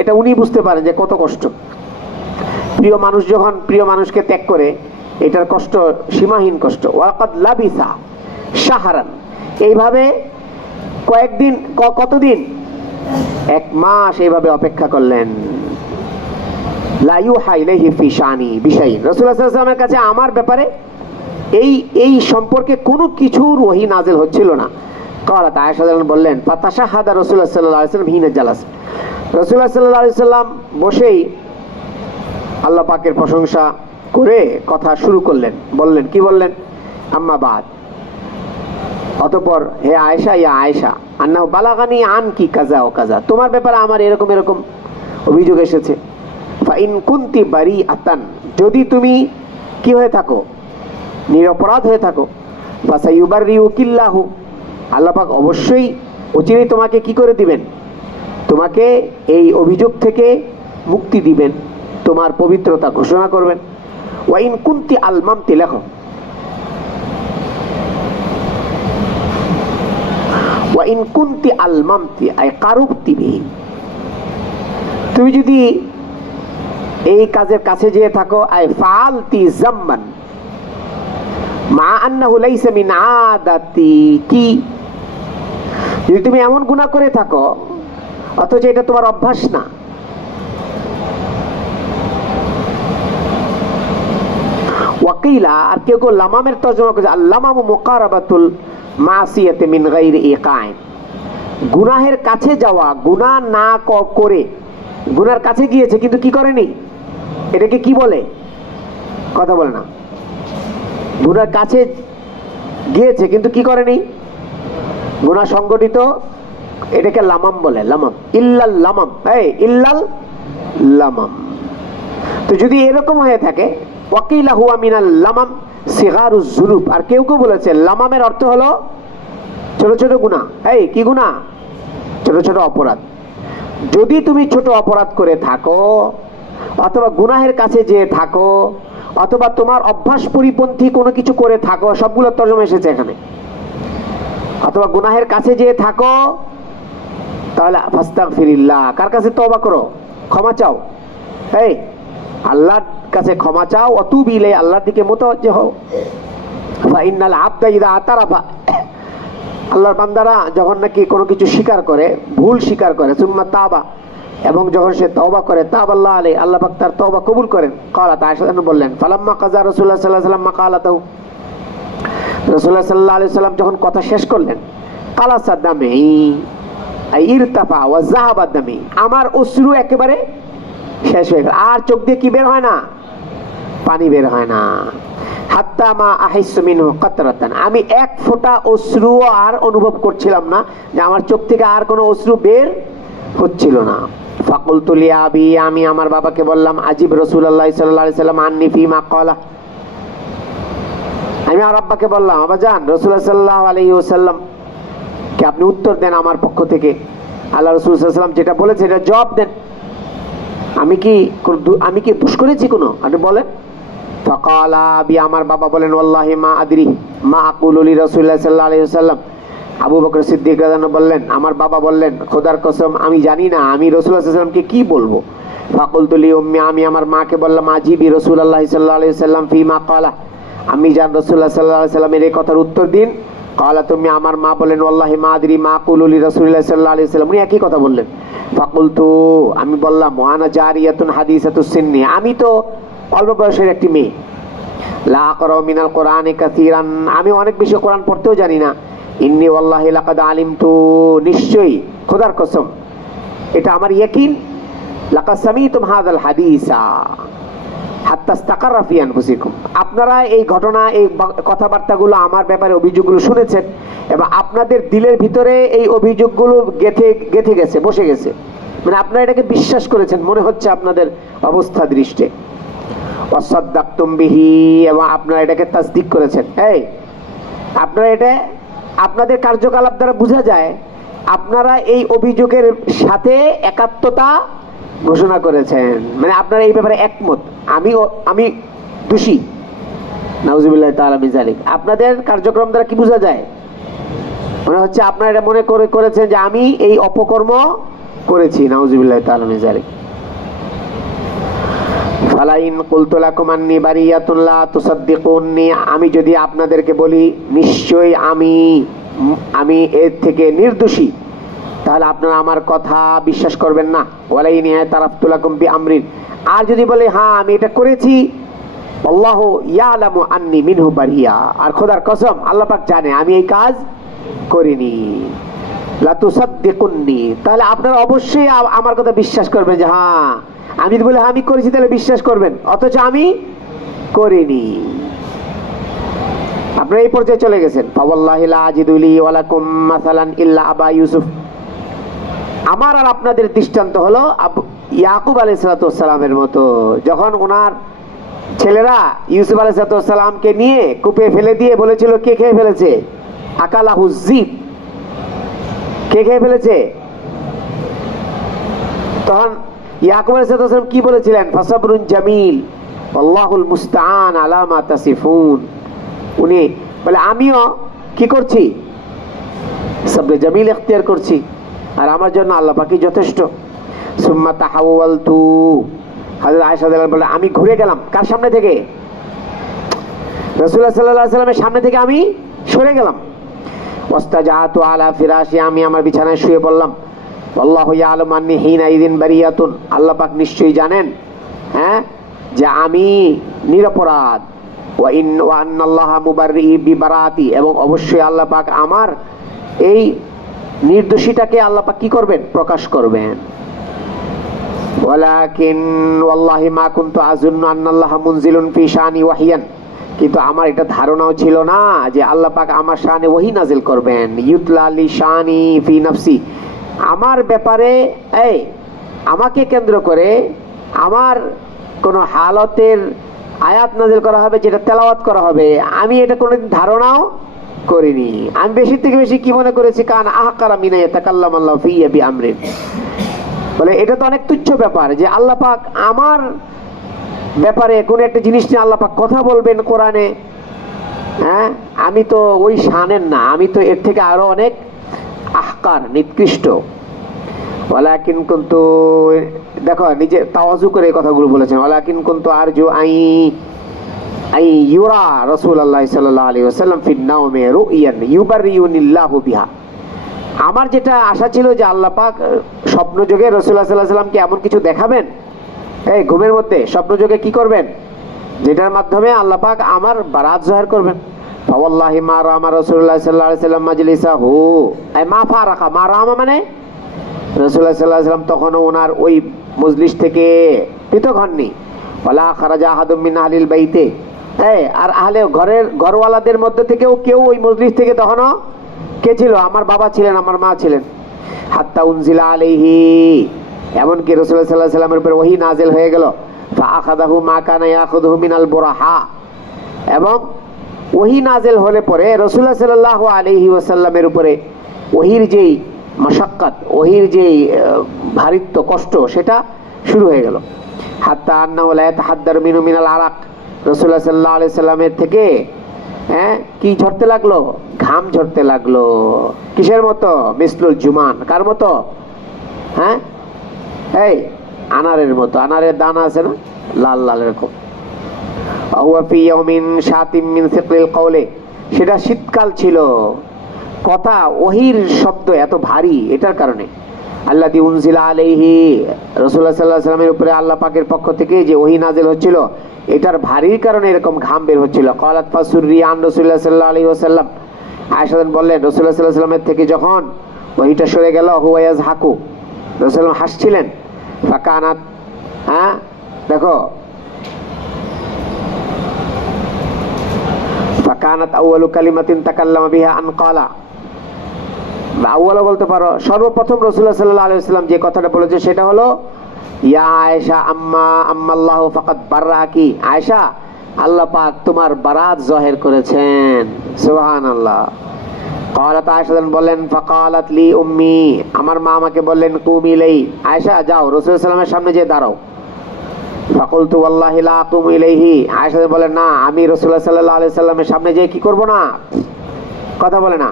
এটা উনি বুঝতে পারেন যে কত কষ্ট। প্রিয় মানুষ যখন প্রিয় মানুষকে ত্যাগ করে, এটার কষ্ট সীমাহীন কষ্ট। ওয়ালাকাদ লাবিসা শাহরান, এইভাবে কয়েকদিন, কতদিন? 1 মাস এইভাবে অপেক্ষা করলেন। লা ইউহা ইলাইহি ফি শানি বিশাইইন, রাসূলুল্লাহ সাল্লাল্লাহু আলাইহি ওয়াসাল্লামের কাছে আমার ব্যাপারে এই সম্পর্কে কোনো কিছুর ওহী নাযিল হচ্ছিল না। ক্বালাত, আয়েশা রাদিয়াল্লাহু আনহা বললেন, ফাতাশাহাদা রাসূলুল্লাহ সাল্লাল্লাহু আলাইহি ওয়াসাল্লাম হিনা জালাস, রাসূলুল্লাহ সাল্লাল্লাহু আলাইহি ওয়াসাল্লাম বসেই আল্লাহ পাকের প্রশংসা করে কথা শুরু করলেন। বললেন, কি বললেন? আম্মা বাদ, অতঃপর হে আয়েশা, ইয়া আয়েশা, আন্নাহু বালাগানি আনকি কাযা ও কাযা, তোমার ব্যাপারে আমার এরকম এরকম অভিযোগ এসেছে। ফা ইন কুনতি বারিআতান, যদি তুমি কি হয়ে থাকো? নিরপরাধ হয়ে থাকো। ফাসায়ুবাররিউকিল্লাহু, আল্লাহ পাক অবশ্যই অচিরেই তোমাকে কি করে দিবেন? তোমাকে এই অভিযোগ থেকে মুক্তি দিবেন, তোমার পবিত্রতা ঘোষণা করবেন। ওয়া ইন কুনতি আলমামতি, লেখো, ওয়া ইন কুনতি আলমামতি আই কারুবতি বিহি, তুমি যদি এই কাজের কাছে যেয়ে থাকো, আই ফাআলতি যামমান মা আন্নাহু লাইসা মিন আদাতি কি, যদি তুমি এমন গুনাহ করে থাকো অথচ এটা তোমার অভ্যাস না। ওয়াকিলা, আর কেউ কেউ লামামের তরজমা করেছে, আল্লামামু মুকারাবাতুল মাসিয়াতি মিন গায়রি ইকাইন, গুনাহের কাছে যাওয়া, গুনাহ না করে, গুনার কাছে গিয়েছে কিন্তু কি করেনি, এটাকে কি বলে? কথা বলে না। গুনার কাছে গিয়েছে কিন্তু কি করেনি, গুনাহ সংগঠিত, এটাকে লামাম বলে। লামাম, ইল্লাল লামাম, ইল্লাল লামাম। তো যদি এরকম হয়ে থাকে, ওয়াকিলা হুয়া মিনাল লামাম সিগারুজ যুনুব, আর কেউ কেউ বলেছে লামামের অর্থ হলো ছোট ছোট গুনাহ। কি গুনাহ? ছোট ছোট অপরাধ। যদি তুমি ছোট অপরাধ করে থাকো, অথবা গুনাহের কাছে যেয়ে থাকো, অথবা তোমার অভ্যাস পরিপন্থী কোনো কিছু করে থাকো, সবগুলো তরজমা এসেছে এখানে, অথবা গুনাহের কাছে যেয়ে থাকো, তাহলে ফাস্তাগফিরিল্লাহ, কার কাছে তওবা করো? ক্ষমা চাও। আল্লাহর কাছে ক্ষমা চাও। অতুব ইলাই, আল্লাহর দিকে মুতাওয়াজ্জিহ হও। ফা ইন্নাল আবদা ইযা আতারাফা, আল্লাহর বান্দারা যখন নাকি কোনো কিছু স্বীকার করে, ভুল স্বীকার করে, সুম্মা তাবা, এবং যখন সে তওবা করে, তাবাল্লাহ আলাইহি, আল্লাহ পাক তার তওবা কবুল করেন। ক্বালাত, আয়েশা বললেন, ফালাম্মা কাযা রাসূলুল্লাহ সাল্লাল্লাহু আলাইহি ওয়াসাল্লাম মাকালাতাহু, রাসূলুল্লাহ সাল্লাল্লাহু আলাইহি ওয়াসাল্লাম যখন কথা শেষ করলেন, কালাসা দামি আই ইরতাফা ওয়া যাহাবা দামি, আমার অশ্রু একেবারে শেষ হয়ে গেল, আর চোখ দিয়ে কি বের হয় না, পানি বের হয় না। হাত্তা মা আহিসু মিনহু কাতরাতান, আমি এক ফোঁটা অশ্রু আর অনুভব করছিলাম না, যে আমার চোখ থেকে আর কোনো অশ্রু বের হচ্ছিল না। ফাকুলতু লি আবি, আমি আমার বাবাকে বললাম, আজিব রাসূলুল্লাহ সাল্লাল্লাহু আলাইহি ওয়াসাল্লাম আন্নি ফিমা ক্বালা, আমি আমার আব্বাকে বললাম, আব্বা জান, রাসূলুল্লাহ সাল্লাল্লাহু আলাইহি ওয়াসাল্লাম কে আপনি উত্তর দেন আমার পক্ষ থেকে, আল্লাহ রাসূল সাল্লাল্লাহু আলাইহি ওয়াসাল্লাম যেটা বলেছে এটা জবাব দেন, আমি কি দোষ করেছি কোনো, আপনি বলেন। ফাকালা আবি, আমার বাবা বলেন, ওয়াল্লাহি মা আদরি মা আকুলু লি রাসূলিল্লাহ সাল্লাল্লাহু আলাইহি ওয়াসাল্লাম, আবু বকর সিদ্দিক রাদিয়াল্লাহু বললেন, আমার বাবা বললেন, খোদার কসম আমি জানি না আমি রাসূলুল্লাহ সাল্লাল্লাহু আলাইহি ওয়াসাল্লামকে কি বলবো। ফাকুলতু লি উম্মি, আমি আমার মাকে বললাম, আজিবি রাসূলুল্লাহ সাল্লাল্লাহু আলাইহি ওয়াসাল্লাম ফিমা ক্বালা, আমি জান রাসূলুল্লাহ সাল্লাল্লাহু আলাইহি ওয়াসাল্লামের এই কথার উত্তর দিন। ক্বালা, তুমি, আমার মা বলেন, ওয়াল্লাহি মা আদরি মা আকুলু লি রাসূলিল্লাহ সাল্লাল্লাহু আলাইহি ওয়াসাল্লাম, উনি একই কথা বললেন। ফাকুলতু, আমি বললাম, ওয়ানা জারিয়াতুন হাদিসাতুস সিন্নি, আমি তো অল্প বয়সের একটি মেয়ে, লা আকরাউ মিনাল কোরআনি কাসীরান, আমি অনেক বেশি কোরআন পড়তেও জানি না। ইন্নী ওয়াল্লাহি লাকাদ আলিমতু, নিশ্চয়ই খোদার কসম এটা আমার ইয়াকিন, লাকাদ সামিতুম হাযাল হাদিসা হাত্তা ইসতাকাররা ফি আনফুসিকুম, আপনারা এই ঘটনা, এই কথাবার্তাগুলো, আমার ব্যাপারে অভিযোগগুলো শুনেছেন, এবং আপনাদের দিলের ভিতরে এই অভিযোগগুলো গেঁথে গেছে, বসে গেছে, মানে আপনারা এটাকে বিশ্বাস করেছেন মনে হচ্ছে আপনাদের অবস্থা দৃষ্টে। ওয়াসাদদাকতুম বিহি, এবং আপনারা এটাকে তাসদিক করেছেন। এই আপনারা এটা আপনাদের কার্যকলাপ দ্বারা বোঝা যায় আপনারা এই অভিযোগের সাথে একাত্মতা ঘোষণা করেছেন, মানে আপনারা এই ব্যাপারে একমত, আমি দোষী, নাউজুবিল্লাহ তাআলা মিন যালিক। আপনাদের কার্যক্রম দ্বারা কি বোঝা যায়, মনে হচ্ছে আপনারা এটা মনে করেছেন যে আমি এই অপকর্ম করেছি, নাউজুবিল্লাহ তাআলা মিন যালিক। ফালাইন কুলতু লাকুম আন্নী বারিয়াতুন লা তুসাদ্দিকুনি, আমি যদি আপনাদেরকে বলি নিশ্চয়ই আমি এর থেকে নির্দোষী, তাহলে আপনারা আমার কথা বিশ্বাস করবেন না। ওয়ালাইন তারাফতু লাকুম বিআমরিন, আর যদি বলে হ্যাঁ আমি এটা করেছি, আল্লাহু ইয়ালামু আন্নী মিনহু বারিয়া, আর খোদার কসম আল্লাহ পাক জানে আমি এই কাজ করিনি, লা তুসাদ্দিকুনি, তাহলে আপনারা অবশ্যই আমার কথা বিশ্বাস করবেন যে হ্যাঁ আমি বলে আমি করেছি, তাহলে বিশ্বাস করবেন, অথচ আমি করিনি। আপনারা এই পর্যায়ে চলে গেছেন। ফাওয়াল্লাহি লা আজিদু লি ওয়া লাকুম মাসালান ইল্লা আবা ইউসুফ, আমার আর আপনাদের দৃষ্টান্ত হলো ইয়াকুব আলাইহিস সালামের মতো, যখন ওনার ছেলেরা ইউসুফ আলাইহিস সালামকে নিয়ে কূপে ফেলে দিয়ে বলেছিল, কে খেয়ে ফেলেছে, আকালাহু যিব, কে খেয়ে ফেলেছে, তখন ইয়াকুব আলাইহিস সালাম কি বলেছিলেন, ফাসাবরুন জামিল আল্লাহুল মুস্তাআন আলা মা তাসিফুন, উনি বলে আমিও কি করছি, সবরে জামিল ইখতিয়ার করছি, আর আমার জন্য আল্লাহ পাকই যথেষ্ট। সুম্মা তাহাওয়ালতু, হযরত আয়েশা রাদিয়াল্লাহু বলে আমি ঘুরে গেলাম, কার সামনে থেকে, রাসূলুল্লাহ সাল্লাল্লাহু আলাইহি ওয়াসাল্লামের সামনে থেকে আমি সরে গেলাম। ওয়াস্তাজাতু আলা ফিরাশি, আমি আমার বিছানায় শুয়ে পড়লাম। আল্লাহু ইয়ালামু আন্নী হিনা ইযিন বারিয়াতুন, আল্লাহ পাক নিশ্চয়ই জানেন হ্যাঁ যে আমি নিরপরাধ। ওয়া আন্নাল্লাহা মুবাররি বিবারাতি, এবং অবশ্যই আল্লাহ পাক আমার এই নির্দোষিতাকে আল্লাহ পাক কি করবেন, প্রকাশ করবেন। ওয়ালাকিন ওয়াল্লাহি মা কুনতু আযুন্নু আন্নাল্লাহা মুনজিলুন ফি শানি ওয়াহিয়ান, কিন্তু আমার এটা ধারণাও ছিল না যে আল্লাহ পাক আমার শানে ওহী নাজিল করবেন, ইউতলা লি শানি ফি নাফসি, আমার ব্যাপারে আমাকে কেন্দ্র করে আমার কোন হালতের আয়াত নাজিল করা হবে, যেটা তেলাওয়াত করা হবে, আমি এটা কোনোদিন ধারণাও করিনি। আমি বেশি থেকে বেশি কি মনে করেছি, কান আহকারা মিনা ইয়াতাকাল্লামু আল্লাহু ফিয়া বিআমরিন, বলে এটা তো অনেক তুচ্ছ ব্যাপার যে আল্লাহ পাক আমার ব্যাপারে কোন একটা জিনিস নিয়ে আল্লাহ পাক কথা বলবেন কোরআনে, হ্যাঁ আমি তো ওই শানের না, আমি তো এর থেকে আরো অনেক আহকার, নিকৃষ্ট। ওয়ালাকিন কুনতু, দেখো নিজে তাওয়াজু করে এই কথাগুলো বলেছেন, ওয়ালাকিন কুনতু আরজু আই ইউরা রাসূলুল্লাহ সাল্লাল্লাহু আলাইহি ওয়াসাল্লাম ফিন নাওমে রুইয়ান ইউবারিউনিল্লাহু বিহা। আমার যেটা আশা ছিল যে আল্লাহ পাক স্বপ্নযোগে রাসূলুল্লাহ সাল্লাল্লাহু আলাইহি ওয়াসাল্লামকে এমন কিছু দেখাবেন, এই ঘুমের মধ্যে স্বপ্নযোগে কি করবেন, যেটার মাধ্যমে আল্লাহ পাক আমার বারাত জাহির করবেন। ফাওয়াল্লাহি মা রামা রাসূলুল্লাহ সাল্লাল্লাহু আলাইহি ওয়াসাল্লাম মাজলিসাহু, এই মা ফারাকা, মা রামা মানে রাসূলুল্লাহ সাল্লাল্লাহু আলাইহি ওয়াসাল্লাম তখনও ওনার ওই মজলিস থেকে পৃথক হননি। ওয়ালা খারাজা আহাদুম মিন আহলিল বাইতে, আর আহলে ঘরওয়ালাদের মধ্যে থেকেও কেউ ওই মজলিস থেকে তখনও কে ছিল, আমার বাবা ছিলেন, আমার মা ছিলেন। হাত্তা উনজিলা আলাইহি, এমনকি রাসূলুল্লাহ সাল্লাল্লাহু আলাইহি ওয়াসাল্লামের উপর ওহী নাযিল হয়ে গেল। ফাআখাযাহু মা কানা ইয়াখুযুহু মিনাল বুরাহা, এবং ওহী নাযিল হলে পরে রাসূলুল্লাহ সাল্লাল্লাহু আলাইহি ওয়াসাল্লামের উপরে ওহীর যেই মাশাক্কাত, ওহীর যেই ভারিত্ব, কষ্ট, সেটা শুরু হয়ে গেল। হাত্তা আন্নাহু লা ইয়াতাহাদ্দারু মিনাল আরাক, রাসূলুল্লাহ সাল্লাল্লাহু আলাইহি ওয়াসাল্লামের থেকে কি ঝরতে লাগলো, ঘাম ঝরতে লাগলো। কিসের মতো? মিসলুল জুমান, কার মতো? এই আনারের মতো, আনারের দানা আছে না, লাল লাল এরকম। হুয়া ফি ইয়াউমিন শাতিম মিন সিকলিল কওলি, সেটা শীতকাল ছিল, কথা ওহীর শব্দ এত ভারী, এটার কারণে। আল্লাযী উনজিলা আলাইহি, রাসূলুল্লাহ সাল্লাল্লাহু আলাইহি ওয়াসাল্লামের উপরে আল্লাহ পাকের পক্ষ থেকে যে ওহী নাযিল হচ্ছিল, এটার ভারীর কারণে এরকম ঘাম বের হচ্ছিল। ক্বালাত ফাসুররি আন রাসূলুল্লাহ সাল্লাল্লাহু আলাইহি ওয়াসাল্লাম, আয়েশা বললেন রাসূলুল্লাহ সাল্লাল্লাহু আলাইহি ওয়াসাল্লামের থেকে যখন ওহীটা সরে গেল, হুয়া ইয়াজহাকু, রাসূলুল্লাহ হাসছিলেন। ফাকানাত, দেখো, ফাকানাত আউয়ালু কালিমাতিন তাকাল্লামা বিহা আন ক্বালা, আউয়ালা বলতে পারো, সর্বপ্রথম রাসূলুল্লাহ সাল্লাল্লাহু আলাইহি ওয়াসাল্লাম যে কথাটা বলেছে সেটা হলো ইয়া আয়েশা আম্মাল্লাহু ফাকাদ বাররাকি, আয়েশা, আল্লাহ পাক তোমার বারাত জাহির করেছেন। সুবহানাল্লাহ। ক্বালাত, আয়েশা বললেন, ফাকালাত লি উম্মি, আমার মা আমাকে বললেন, কুমি ইলাই, আয়েশা যাও রাসূলুল্লাহ সাল্লাল্লাহু আলাইহি ওয়াসাল্লামের সামনে যেয়ে দাঁড়াও। ফাকুলতু ওয়াল্লাহি লা আকুমু ইলাইহি, আয়েশা বলেন, না, আমি রাসূলুল্লাহ সাল্লাল্লাহু আলাইহি ওয়াসাল্লামের সামনে যেয়ে কি করব না, কথা বলে না।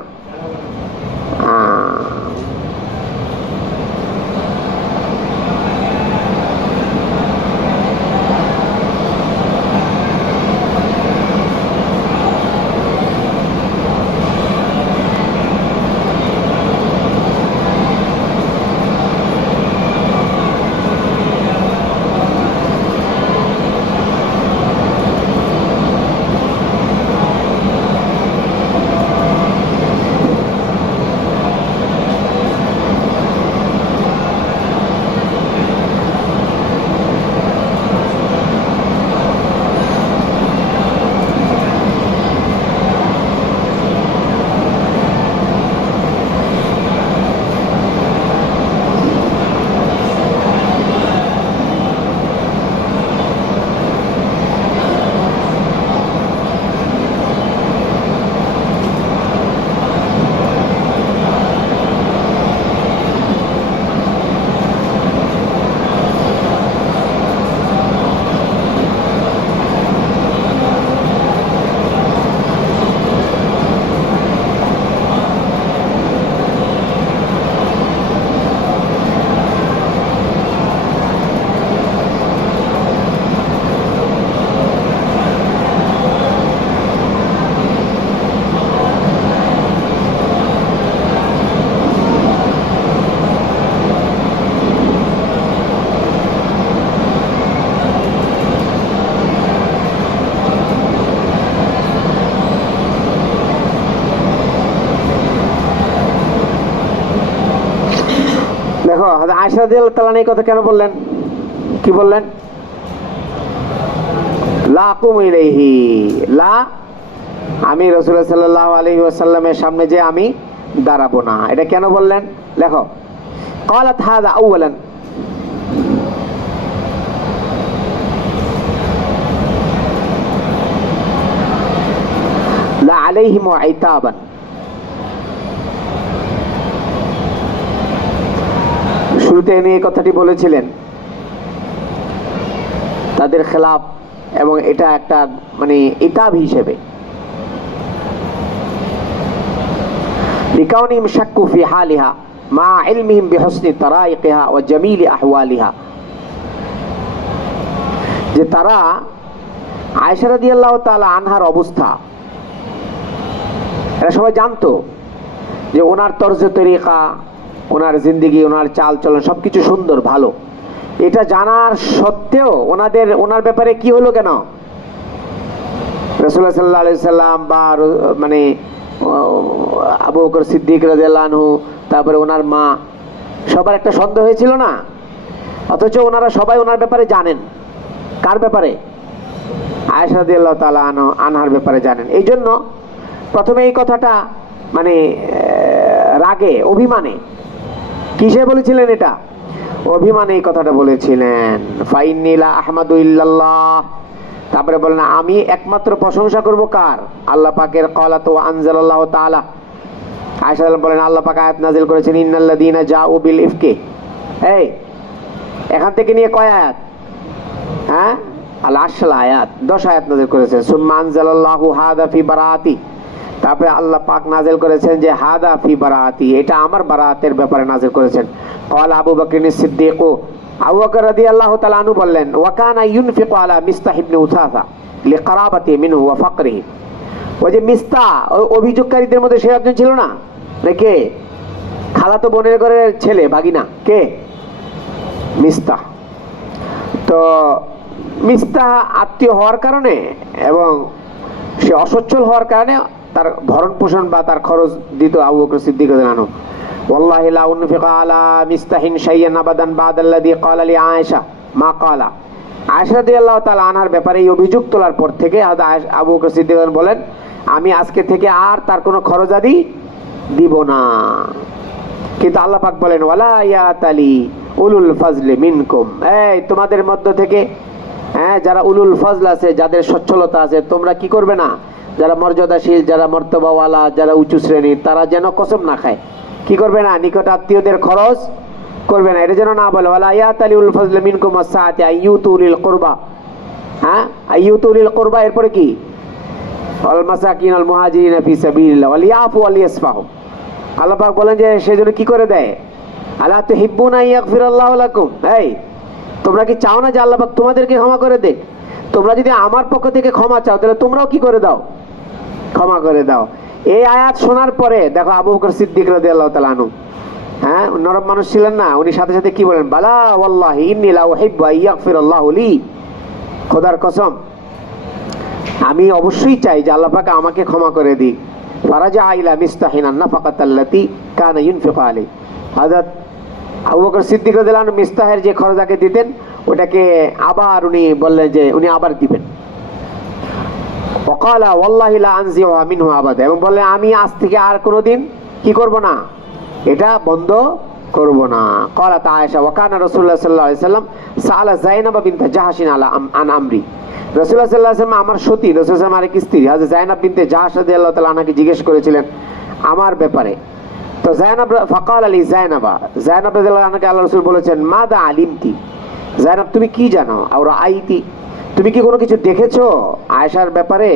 দেখো আয়েশা রাদিয়াল্লাহু তাআলা এই কথা কেন বললেন, কি বললেন? লা আকুমু ইলাইহি, লা, আমি রাসূলুল্লাহ সাল্লাল্লাহু আলাইহি ওয়াসাল্লামের সামনে যে আমি দাঁড়াবো না, এটা কেন বললেন? দেখো, ক্বালাত হাযা আউয়ালান, লা আলাইহিম ইতাবান, শুরুতে এনে এই কথাটি বলেছিলেন তাদের খেলাফ, এবং এটা একটা মানে ইতাব হিসেবে। লিকাউনিহিম শাক্কু ফি হালিহা মা ইলমিহিম বিহুসনি তারাইকিহা ওয়া জামিলি আহওয়ালিহা, যে তারা আয়েশা রাদিয়াল্লাহু তাআলা আনহার অবস্থা এরা সবাই জানতো যে ওনার তরজে তরিকা, ওনার জিন্দেগি, ওনার চাল চলন সবকিছু সুন্দর ভালো। এটা জানার সত্ত্বেও ওনার ব্যাপারে কি হলো কেন? রাসূলুল্লাহ সাল্লাল্লাহু আলাইহি সাল্লাম বা মানে আবু বকর সিদ্দিক রাদিয়াল্লাহু আনহু, তারপরে ওনার মা, সবার একটা সন্দেহ হয়েছিল না? অথচ ওনারা সবাই ওনার ব্যাপারে জানেন। কার ব্যাপারে? আয়েশা রাদিয়াল্লাহু তাআলা আনহার ব্যাপারে জানেন। এই জন্য প্রথমে এই কথাটা মানে রাগে, অভিমানে, কিসে বলেছিলেন? এটা অভিমানে এই কথাটা বলেছিলেন। ফাইন্নী লা আহমাদু ইল্লাল্লাহ, তারপরে বলেন আমি একমাত্র প্রশংসা করব কার? আল্লাহ পাকের। ক্বালাত ওয়া আনজালাল্লাহু তাআলা, আয়েশা বলেন আল্লাহ পাক আয়াত নাযিল করেছেন ইন্নাল্লাযীনা জাউ বিল ইফকি। এই এখান থেকে নিয়ে কয় আয়াত? হ্যাঁ, আল 10 আয়াত, 10 আয়াত নাযিল করেছেন। সুম্মা আনজালাল্লাহু হাদা ফি বারাআতি, তারপরে আল্লাহ পাক নাযিল করেছেন যে হাদা ফি বারাআতি, এটা আমার বারাতের ব্যাপারে নাযিল করেছেন। ক্বালা আবু বকর সিদ্দিক, আবু বকর রাদিয়াল্লাহু তাআলা আনহু বললেন ওয়া কানা ইউনফিকু আলা মিস্তাহ ইবনে উসাসা লিকারাবাতি মিনহু ওয়া ফাকরিহি। ওই যে মিস্তা, অভিযোগকারীদের মধ্যে সে একজন ছিল না? কে? খালাতো বোনের ঘরের ছেলে, ভাগিনা। কে? মিস্তাহ। তো মিস্তাহ আত্মীয় হওয়ার কারণে এবং সে অসচ্ছল হওয়ার কারণে তার ভরণ পোষণ বা তার খরচ দিত আবু বকর সিদ্দিক রাদিয়াল্লাহু আনহু। ওয়াল্লাহি লা উনফিকু আলা মিস্তাহিন শাইয়ান আবাদান বাদাল্লাযী ক্বালা লি আয়েশা মা ক্বালা। আয়েশা রাদিয়াল্লাহু তাআলা আনহার ব্যাপারে এই অভিযোগ তোলার পর থেকে আবু বকর সিদ্দিক বলেন আমি আজকে থেকে আর তার কোনো খরচ আদি দিব না। কিন্তু আল্লাহ পাক বলেন ওয়ালা ইয়াতালি উলুল ফাজলি মিনকুম, এই তোমাদের মধ্য থেকে যারা উলুল ফজল আছে, যাদের সচ্ছলতা আছে, তোমরা কি করবে না? যারা মর্যাদাশীল, যারা মর্তবাওয়ালা, যারা উঁচু শ্রেণীর, তারা যেন কসম না খায়। কি করবে না? নিকট আত্মীয়দের খরচ করবে না। এটা যেন না বলে ওয়ালা ইয়াতালি উলুল ফাজলি মিনকুম ওয়াসসাআতি আইয়ুতুলিল কুরবা। আইয়ুতুলিল কুরবা, এরপরে কি? ওয়াল মাসাকিন আল মুহাজিরিন ফি সাবিলিল্লাহ ওয়াল ইয়াফু ওয়াল ইয়াসফাহু। আল্লাহ পাক বলেন যে সেজন্য কি করে দেয়? আলা তুহিব্বুনা ইয়াগফিরাল্লাহু লাকুম, এই তোমরা কি চাও না যে আল্লাহ পাক তোমাদেরকে ক্ষমা করে দেখ? তোমরা যদি আমার পক্ষ থেকে ক্ষমা চাও তাহলে তোমরাও কি করে দাও? ক্ষমা করে দাও। এই আয়াত শোনার পরে দেখো আবু বকর সিদ্দিক রাদিয়াল্লাহু তাআলা আনহু, নরম মানুষ ছিলেন না, উনি সাথে সাথে কি বলেন? বালা ওয়াল্লাহি ইন্নী লা উহিব্বু আইয়াগফিরাল্লাহু লি, খোদার কসম আমি অবশ্যই চাই যে আল্লাহ পাক আমাকে ক্ষমা করে দিক। ফারাজা ইলা মিস্তাহিনান নাফাকাতাল্লাতী কানা ইউনফিকু আলাইহি। হযরত আবু বকর সিদ্দিক রাদিয়াল্লাহু আনহু মিস্তাহের যে খরচাকে দিতেন ওটাকে আবার উনি বললেন যে উনি আবার দিবেন। ওয়াকালা ওয়াল্লাহি লা আনজিউহা মিনহু আবাদা, এবং বললেন আমি আজ থেকে আর কোনোদিন কি করব না, এটা বন্ধ করব না। ক্বালাত আয়েশা ওয়া কানা রাসূলুল্লাহ সাল্লাল্লাহু আলাইহি সাল্লাম সাআলা যায়নাব বিনত জাহাশিন আলা আন আমরি। রাসূলুল্লাহ সাল্লাল্লাহু আলাইহি সাল্লাম আমার সতী, রাসূল সাল্লাল্লাহু আলাইহি সাল্লাম আরেক স্ত্রী হযরত যায়নাব বিনতে জাহাশ রাদিয়াল্লাহু তাআলা আনহাকে জিজ্ঞেস করেছিলেন আমার ব্যাপারে। তো যায়নাব ফাকাল আলী যায়নাবা, যায়নাব রাদিয়াল্লাহু আনহাকে আল্লাহ রাসূল বলেছেন মাদা আলিমতি, যায়নাব তুমি কি জানো? আর আইতি, তুমি কি কোনো কিছু দেখেছো আয়েশার ব্যাপারে?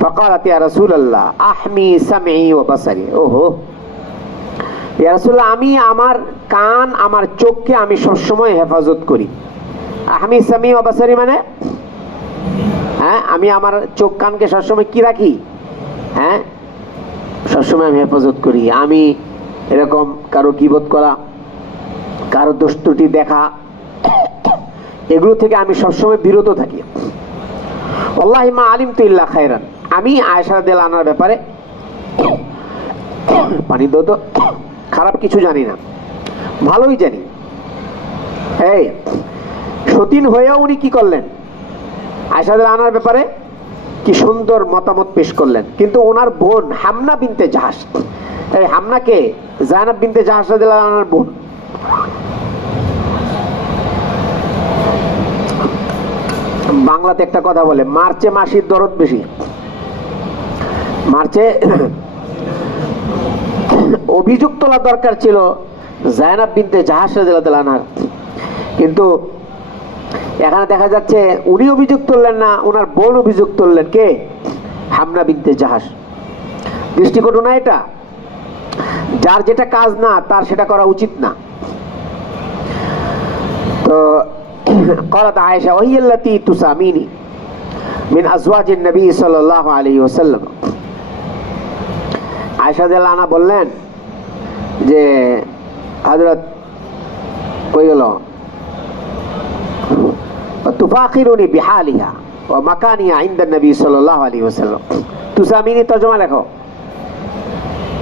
ফাকালাত ইয়া রাসূলুল্লাহ আহমি সামঈ ওয়া বাসারি। ওহো ইয়া রাসূলুল্লাহ, আমি আমার কান, আমার চোখকে আমি সবসময় হেফাজত করি। আহমি সামঈ ওয়া বাসারি মানে আমি আমার চোখ কানকে সবসময় কি রাখি? সবসময় আমি হেফাজত করি। আমি এরকম কারো গীবত করা, কারো দোষ ত্রুটি দেখা, এগুলো থেকে আমি সবসময় বিরত থাকি। ওয়াল্লাহি মা আলিমতু ইল্লা খায়রান, আমি আয়েশা রাদিয়াল্লাহু আনহার ব্যাপারে পানি দাও তো, খারাপ কিছু জানি না, ভালোই জানি। এই সতীন হয়েও উনি কি করলেন? আয়েশা রাদিয়াল্লাহু আনহার ব্যাপারে কি সুন্দর মতামত পেশ করলেন। কিন্তু ওনার বোন হামনা বিনতে জাহাশ, এই হামনাকে যায়নাব বিনতে জাহাশ রাদিয়াল্লাহু আনহার বোন, বাংলাতে একটা কথা বলে মারচে মাসির দরদ বেশি। মারচে অভিযোগ তোলা দরকার ছিল যায়নাব বিনতে জাহাশ রাদিয়াল্লাহু আনহার, কিন্তু এখানে দেখা যাচ্ছে উনি অভিযোগ তুললেন না, ওনার বোন অভিযোগ তুললেন। কে? হামনা বিনতে জাহাশ। দৃষ্টিকটু না এটা? যার যেটা কাজ না তার সেটা করা উচিত না। তো ক্বালাত আয়েশা ওয়াহিয়াল্লাতী তুসামিনি, মিন আজওয়াজিন নবী সাল্লাল্লাহু আলাইহি ওয়াসাল্লাম। আয়েশা রাদিয়াল্লাহু আনহা বললেন যে হযরত কই গেল, তুফাখিরুনি বিহালিহা ওয়া মাকানিহা ইনদা নবী সাল্লাল্লাহু আলাইহি ওয়াসাল্লাম। তুসামিনি তরজমা লেখো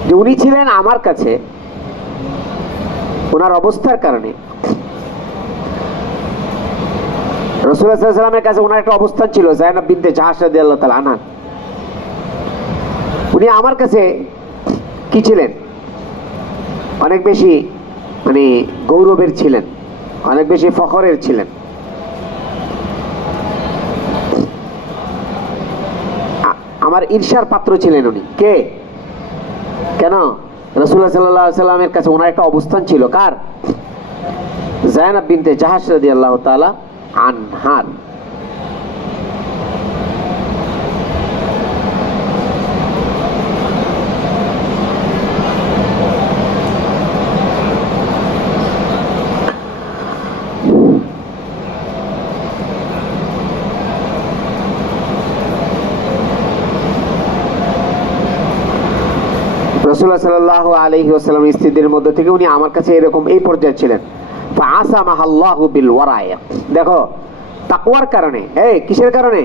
যে উনি ছিলেন আমার কাছে ওনার অবস্থার কারণে, রাসূলুল্লাহ সাল্লাল্লাহু আলাইহি ওয়াসাল্লামের কাছে ওনার একটা অবস্থান ছিল, যায়েনব বিনতে জাহশ রাদিয়াল্লাহু তাআলা আনহা। উনি আমার কাছে কি ছিলেন, অনেক বেশি মানে গৌরবের ছিলেন, অনেক বেশি ফখরের ছিলেন। আমার ঈর্ষার পাত্র ছিলেন উনি। কে? কেন? রাসূলুল্লাহ সাল্লাল্লাহু আলাইহি ওয়াসাল্লামের কাছে ওনার একটা অবস্থান ছিল। কার? যায়েনব বিনতে জাহশ রাদিয়াল্লাহু তাআলা আনহার। রাসূলুল্লাহ সাল্লাল্লাহু আলাইহি ওয়াসাল্লামের স্ত্রীদের মধ্যে থেকে উনি আমার কাছে এরকম এই পর্যায়ে ছিলেন। ফাআসামাহাল্লাহু বিল ওয়ারায়। দেখো, তাকওয়ার কারণে, কিসের কারণে?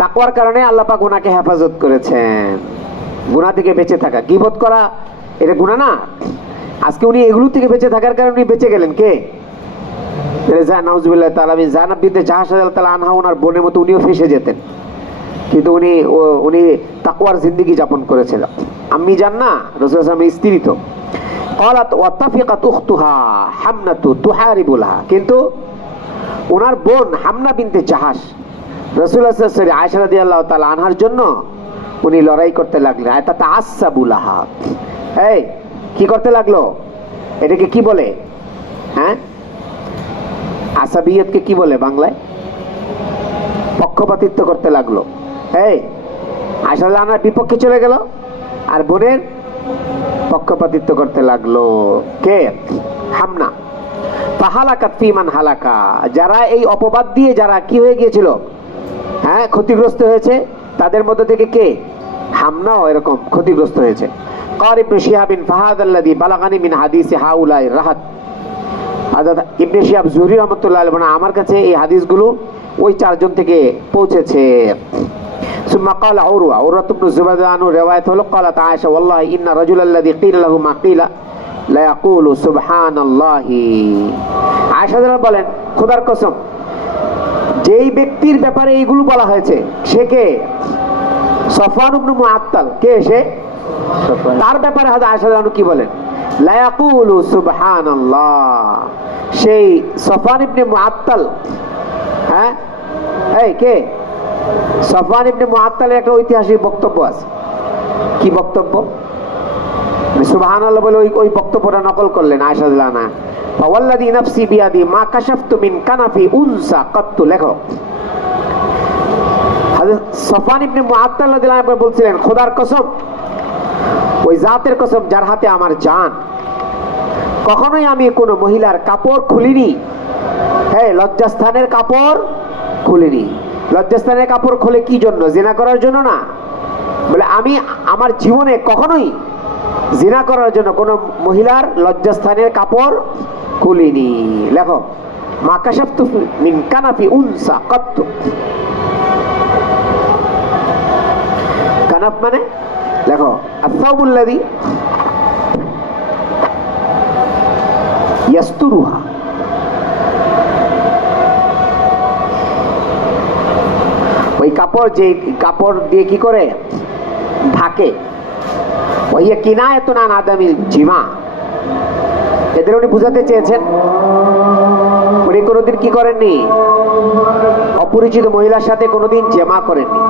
তাকওয়ার কারণে আল্লাহ পাক ওনাকে হেফাজত করেছেন। গুনাহ থেকে বেঁচে থাকা, গীবত করা এটা গুনাহ না? আজকে উনি এগুলো থেকে বেঁচে থাকার কারণে উনি বেঁচে গেলেন। কে? নাউজুবিল্লাহ তাআলা মিন যায়েনব বিনতে জাহশ রাদিয়াল্লাহু তাআলা আনহা, ওনার বোনের মতো উনিও ফেঁসে যেতেন, কিন্তু উনি তাকওয়ার জিন্দেগি যাপন করেছিল। আম্মি জান না, রাসূলুল্লাহ সাল্লাল্লাহু আলাইহি ওয়াসাল্লামের স্ত্রী তো। ক্বালাত ওয়াতাফিকাত উখতুহা হামনাতু তুহারিবুলাহা, কিন্তু ওনার বোন হামনা বিনতে জাহাশ রাসূলুল্লাহ সাল্লাল্লাহু আলাইহি ওয়াসাল্লাম আয়েশা রাদিয়াল্লাহু তাআলা আনহার জন্য উনি লড়াই করতে লাগলেন। তাআসাবুলাহা, কি করতে লাগলো? এটাকে কি বলে? আসাবিয়তকে কি বলে বাংলায়? পক্ষপাতিত্ব করতে লাগলো। আয়েশা রাদিয়াল্লাহু আনহার বিপক্ষে চলে গেল আর বোনের পক্ষপাতিত্ব করতে লাগলো। কে? হামনা। ফাহালাকাত ফিমান হালাকা, যারা এই অপবাদ দিয়ে যারা কি হয়ে গিয়েছিল, ক্ষতিগ্রস্ত হয়েছে, তাদের মধ্যে থেকে কে? হামনাও এরকম ক্ষতিগ্রস্ত হয়েছে। ক্বাল ইবনে শিহাবিন ফাহাদাল্লাযী বালাগানি মিন হাদিসি হাউলাই রাহাত। হযরত ইবনে শিহাব জুহরি রাহমাতুল্লাহ আলাইহি বলেন, আমার কাছে এই হাদিসগুলো ওই চারজন থেকে পৌঁছেছে। ثم قال عروة بن الزبير عنه رواية له قالت عائشة والله إن الرجل الذي قيل له ما قيل لا يقول سبحان الله। আয়েশা বলেন, খোদার কসম, যেই ব্যক্তির ব্যাপারে এইগুলো বলা হয়েছে সে কে? সফওয়ান ইবনে মুআত্তাল। কে সে? তার ব্যাপারে হযরত আয়েশা রাদিয়াল্লাহু কি বলেন? লা ইয়াকুলু সুবহানাল্লাহ। সেই সফওয়ান ইবনে মুআত্তাল, কে? সফওয়ান ইবনে মুআত্তালের একটা ঐতিহাসিক বক্তব্য আছে। কি বক্তব্য? সুবহানাল্লাহ বলে ওই বক্তব্যটা নকল করলেন আয়েশা রাদিয়াল্লাহু আনহা। ওয়াল্লাযী নাফসি বিয়াদি মা কাশাফতু মিন কানাফি উনসা কাত্তু। লেখো, হযরত সফওয়ান ইবনে মুআত্তাল রাদিয়াল্লাহু আনহু বলছিলেন, খোদার কসম, ওই জাতের কসম যার হাতে আমার জান, কখনোই আমি কোনো মহিলার কাপড় খুলিনি, লজ্জাস্থানের কাপড় খুলিনি। লজ্জাস্থানের কাপড় খুলে কি জন্য? জিনা করার জন্য না। বলে আমি আমার জীবনে কখনোই জিনা করার জন্য কোনো মহিলার লজ্জাস্থানের কাপড় খুলিনি। লেখো, মা কাশাফতু মিন কানাফি উনসা কাত্তু। কানাফ মানে, লেখো, আস-সাওবুল্লাযী ইয়াসতুরুহা। ওই কাপড়, যে কাপড় দিয়ে কি করে ঢাকে, ওই কিনায়াতুন আন আদামিল জিমা। এদের উনি বুঝাতে চেয়েছেন উনি কোনোদিন কি করেননি? অপরিচিত মহিলার সাথে কোনোদিন জিমা করেননি।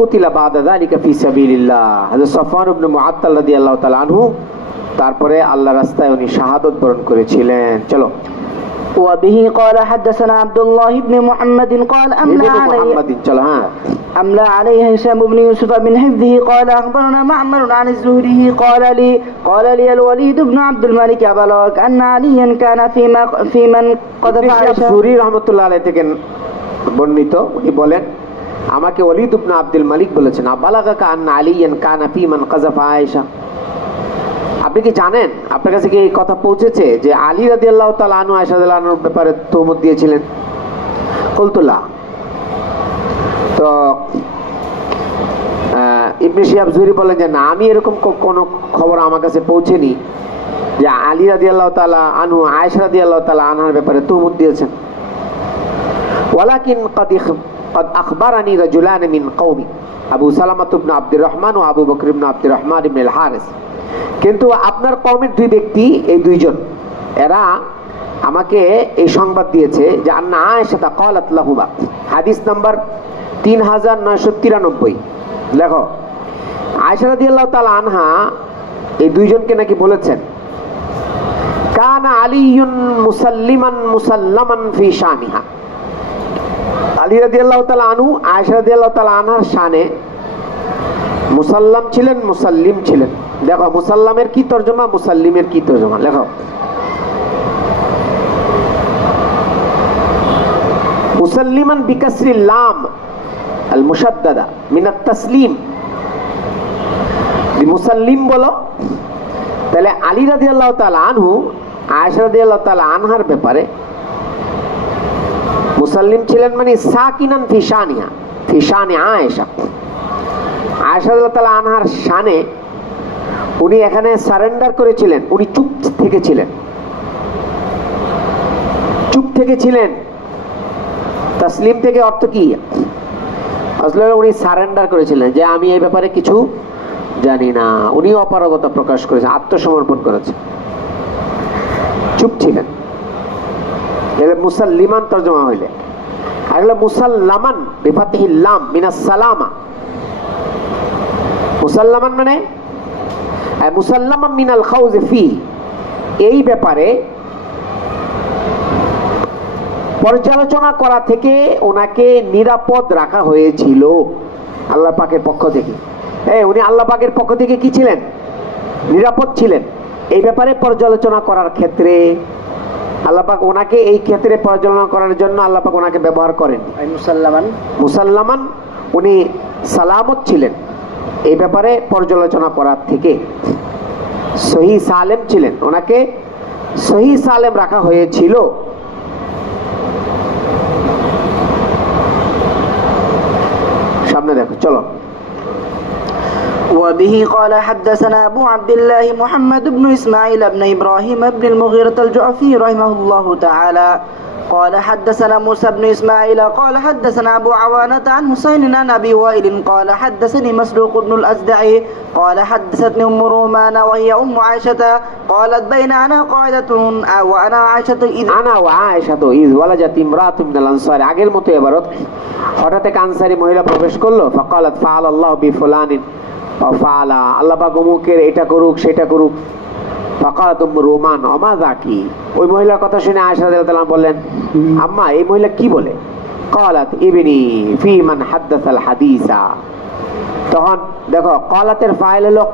কুতিলা বাদা যালিকা ফি সাবিলিল্লাহ। হযরত সাফওয়ান ইবনে মুআত্তাল রাদিয়াল্লাহু তাআলা আনহু তারপরে আল্লাহর রাস্তায় উনি শাহাদাত বরণ করেছিলেন। চলো। وبه قال حدثنا عبد الله بن محمد قال أملى عليه هشام بن يوسف من حفظه قال أخبرنا معمر عن الزهري قال لي الوليد بن عبد الملك أبلغك أن عليا كان في من قذف عائشة। زهري রাহমাতুল্লাহ আলাইহি থেকে বর্ণিত, উনি বলেন আমাকে ওলীদ ইবনে আব্দুল মালিক বলেছেন আবালাগাকা আন্না আলিয়ান কানা ফি মান কাযাফা আয়েশা। আপনি কি জানেন, আপনার কাছে কি এই কথা পৌঁছেছে যে আলী রাদিয়াল্লাহু তাআলা আনহু আয়েশা রাদিয়াল্লাহু আনহার ব্যাপারে তহমত দিয়েছিলেন? কুলতুলা। তো ইবনে শিহাব জুহরি বলেন যে না, আমি এরকম কোনো খবর আমার কাছে পৌঁছেনি যে আলী রাদিয়াল্লাহু তাআলা আনহু আয়েশা রাদিয়াল্লাহু তাআলা আনহার ব্যাপারে তহমত দিয়েছেন। ওয়ালাকিন قد أخبرني رجلان من قومي আবু সালামাহ ইবনে আব্দুর রহমান ও আবু বকর ইবনে আব্দুর রহমান ইবনে আল হারিস। কিন্তু আপনার কওমের দুই ব্যক্তি, এই দুইজন, এরা আমাকে এই সংবাদ দিয়েছে যে আন্না আয়েশা ক্বালাত লাহুমা, হাদিস নাম্বার 3993। দেখো, আয়েশা রাদিয়াল্লাহু তাআলা আনহা এই দুইজনকে নাকি বলেছেন কানা আলিয়ুন মুসাল্লামান ফি শানিহা। আলী রাদিয়াল্লাহু তাআলা আনহু আয়েশা রাদিয়াল্লাহু তাআলা আনহার শানে মুসাল্লাম ছিলেন, মুসাল্লিম ছিলেন। দেখো, মুসাল্লামের কি তরজমা, মুসাল্লিমের কি তরজমা লেখো। মুসাল্লিমান বিকাসরিল লাম আল মুশাদ্দাদা মিনাত তাসলিম। মুসাল্লিম বলো, তাহলে আলী রাদিয়াল্লাহু তাআলা আনহু আয়েশা রাদিয়াল্লাহু তাআলা আনহার ব্যাপারে মুসাল্লিম ছিলেন, মানে সাকিনান ফি শানিহা, ফি শানি আয়েশা। আয়েশা রাদিয়াল্লাহু তাআলা আনহার শানে উনি এখানে সারেন্ডার করেছিলেন, উনি চুপ থেকেছিলেন, চুপ থেকেছিলেন। তাসলিম থেকে অর্থ কি? আসলে উনি সারেন্ডার করেছিলেন যে আমি এই ব্যাপারে কিছু জানি না। উনি অপারগতা প্রকাশ করেছেন, আত্মসমর্পণ করেছেন, চুপ ছিলেন। এলে মুসাল্লিমান তরজমা হইলে, আর মুসাল্লামান বিফাতিহিল লাম মিনাস সালামা। মুসাল্লামান মানে মুসাল্লামান মিনাল খাউজ ফি, এই ব্যাপারে পর্যালোচনা করা থেকে ওনাকে নিরাপদ রাখা হয়েছিল আল্লাহ পাকের পক্ষ থেকে। উনি আল্লাহ পাকের পক্ষ থেকে কি ছিলেন? নিরাপদ ছিলেন। এই ব্যাপারে পর্যালোচনা করার ক্ষেত্রে আল্লাহ পাক ওনাকে এই ক্ষেত্রে পর্যালোচনা করার জন্য আল্লাহ পাক ওনাকে ব্যবহার করেন। মুসাল্লামান উনি সালামত ছিলেন এই ব্যাপারে পর্যালোচনা করার থেকে, সহি সালেম ছিলেন, ওনাকে সহি সালেম রাখা হয়েছিল। সামনে দেখো, চলো। وبه قال حدثنا أبو عبد الله محمد بن إسماعيل بن إبراهيم بن المغيرة الجعفي رحمه الله تعالى قال حدثنا موسى بن إسماعيل قال حدثنا أبو عوانة عن حسين عن أبي وائل قال حدثني مسروق بن الأزدعي قال حدثتني أم رومان وهي أم عائشة قالت بين أنا قاعدة وأنا عائشة إذ ولجت امرأة من الأنصار। আগের মতো এবারত হঠাৎ এক আনসারী মহিলা প্রবেশ করলো। فقالت فعل الله بفلان وفعل, আল্লাহ পাক অমুকের এটা করুক সেটা করুক। ফাকালাত উম্মু রুমান ওমা যাকি, ওই মহিলার কথা শুনে আয়েশা রাদিয়াল্লাহু তাআলা বললেন আম্মা এই মহিলা কি বলে? ক্বালাত ইবনি ফি মান হাদাসাল হাদিসা। তখন দেখো ক্বালাতের ফাইল হলো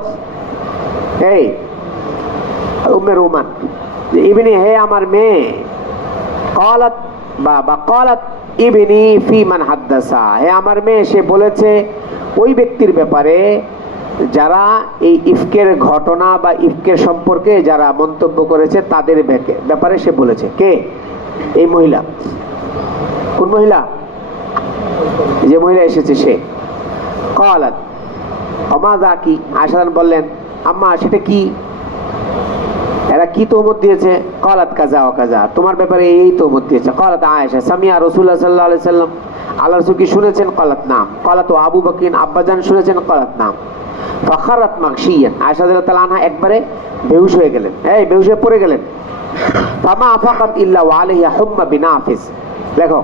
এই উম্মে রুমান, ইবনি হে আমার মেয়ে, ক্বালাত বা ক্বালাত ইবনি ফি মান হাদাসা, হে আমার মেয়ে সে বলেছে ওই ব্যক্তির ব্যাপারে যারা এই ইফকের ঘটনা বা ইফকের সম্পর্কে যারা মন্তব্য করেছে তাদের ব্যাপারে সে বলেছে। কে? এই মহিলা। কোন মহিলা? যে মহিলা এসেছে সে। ক্বালাত ওমা যাকি, আয়েশা বললেন আম্মা সেটা কি, এরা কি তহমত দিয়েছে? ক্বালাত কাযা ওয়া কাযা, তোমার ব্যাপারে এই তহমত দিয়েছে। ক্বালাত আয়েশা সামিয়া রাসূলুল্লাহ সাল্লাল্লাহু আলাইহি সাল্লাম, আল্লাহর রাসূল কি শুনেছেন? ক্বালাত নাম। ক্বালাত আবু বকর আব্বাজান শুনেছেন? ক্বালাত নাম। ফাখারাত মাগশিয়ান, আয়েশা রাদিয়াল্লাহু তাআলা আনহা একবারে বেহুশ হয়ে গেলেন, বেহুশ হয়ে পড়ে গেলেন। ফামা আফাকাত ইল্লা ওয়া আলাইহা হুম্মা বিনাফিস। দেখো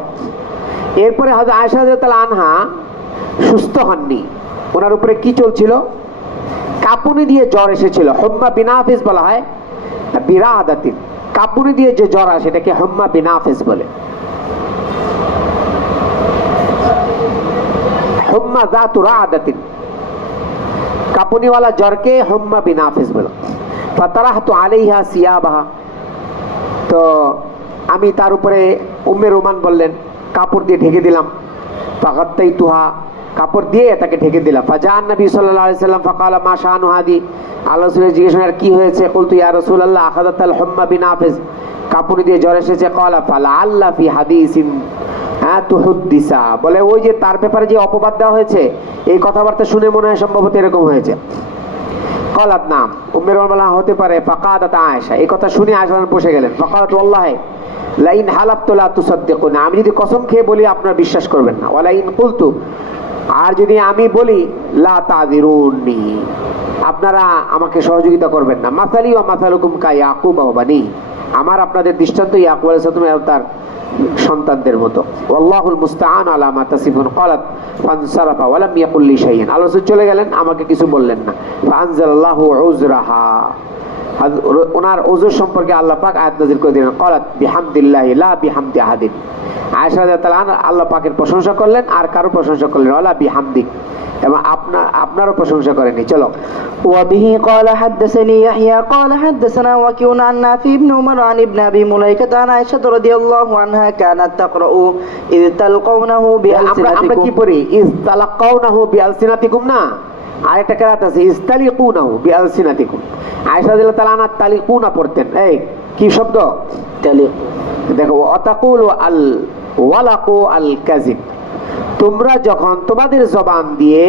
এরপরে হযরত আয়েশা রাদিয়াল্লাহু তাআলা আনহা সুস্থ হননি। ওনার উপরে কি চলছিল? কাঁপুনি দিয়ে জ্বর এসেছিল। হুম্মা বিনাফিস বলা হয় বিরাদাতিন। কাঁপুনি দিয়ে যে জ্বর আসে এটাকে হুম্মা বিনাফিস বলে। হুম্মা যাতু রাদাতিন, কাঁপুনিওয়ালা জ্বরকে হুম্মা বিনাফিস বলে। ফাতারাহতু আলাইহা সিয়াবাহা, তো আমি তার উপরে, উম্মে রোমান বললেন, কাপড় দিয়ে ঢেকে দিলাম। ফাগাত্তাইতুহা, কাপড় দিয়ে তাকে ঢেকে দিলাম। ফাজাআন নবী সাল্লাল্লাহু আলাইহি সাল্লাম ফাকালা মা শানু হাদি, আল্লাহ রাসূলের জিজ্ঞেস করলেন কি হয়েছে? কুলতু ইয়া রাসূলুল্লাহ আখাযাতাল হুম্মা বিনাফিস, কাঁপুনি দিয়ে জ্বর এসেছে। ক্বালা ফালা আল্লাহ ফি হাদিসিন তুহুদ্দিসা, বলে ওই যে তার ব্যাপারে যে অপবাদ দেওয়া হয়েছে, এই কথাবার্তা শুনে মনে হয় সম্ভবত এরকম হয়েছে। ক্বালাত নাম, উম্মে রোমান বলা হতে পারে। ফাকাদাত আয়েশা, এই কথা শুনে আয়েশা বসে গেলেন। ফাকালাত ওয়াল্লাহি লাইন হালাফতু লা তুসাদ্দিকুনা, আমি যদি কসম খেয়ে বলি আপনারা বিশ্বাস করবেন না। ওয়ালাইন কুলতু, আর যদি আমি বলি লা তাযিরুনি, আপনারা আমাকে সহযোগিতা করবেন না। মাসালি ওয়া মাসালুকুম কা ইয়াকুব ওয়া বানি, আমার আপনাদের দৃষ্টান্ত ইয়াকুব আলাইহিস সালাম এবং তার সন্তানদের মতো। ওয়াল্লাহুল মুস্তাআন আলা মা তাসিফুন। ক্বালাত ফানসারাফা ওয়া লাম ইয়াকুল লি শাইআন, আল্লাহ রাসূল চলে গেলেন, আমাকে কিছু বললেন না। ফাআনজালাল্লাহু উযরাহা, ওনার ওযর সম্পর্কে আল্লাহ পাক আয়াত নাযিল করে দিলেন। ক্বালাত বিহামদিল্লাহি লা বিহামদি আহাদিন, আয়েশা রাদিয়াল্লাহু আনহা আল্লাহ পাকের প্রশংসা করলেন আর কারো প্রশংসা করলেন ওয়ালা বিহামদিক, এবং আপনারও প্রশংসা করেনি। চলো। وبه قال حدثني يحيى قال حدثنا وكيع عن نافع بن عمر عن ابن ابي مليكة عن عائشة رضي الله عنها كانت تقرأ إذ تلقونه আমরা কি بألسنتكم। পড়ি? ইজ তালাকাউনাহু বিআলসিনাতিকুম না, আরেকটা কেরাত আছে ইজ তালিকুনাহু বিআলসিনাতিকুম। আয়েশা রাদিয়াল্লাহু তাআলা আনহা তালিকুনা পড়তেন। এই কি শব্দ? تلق، দেখো, অতাকুলু আল ওয়ালাকু আল কাযিব, তোমরা যখন তোমাদের জবান দিয়ে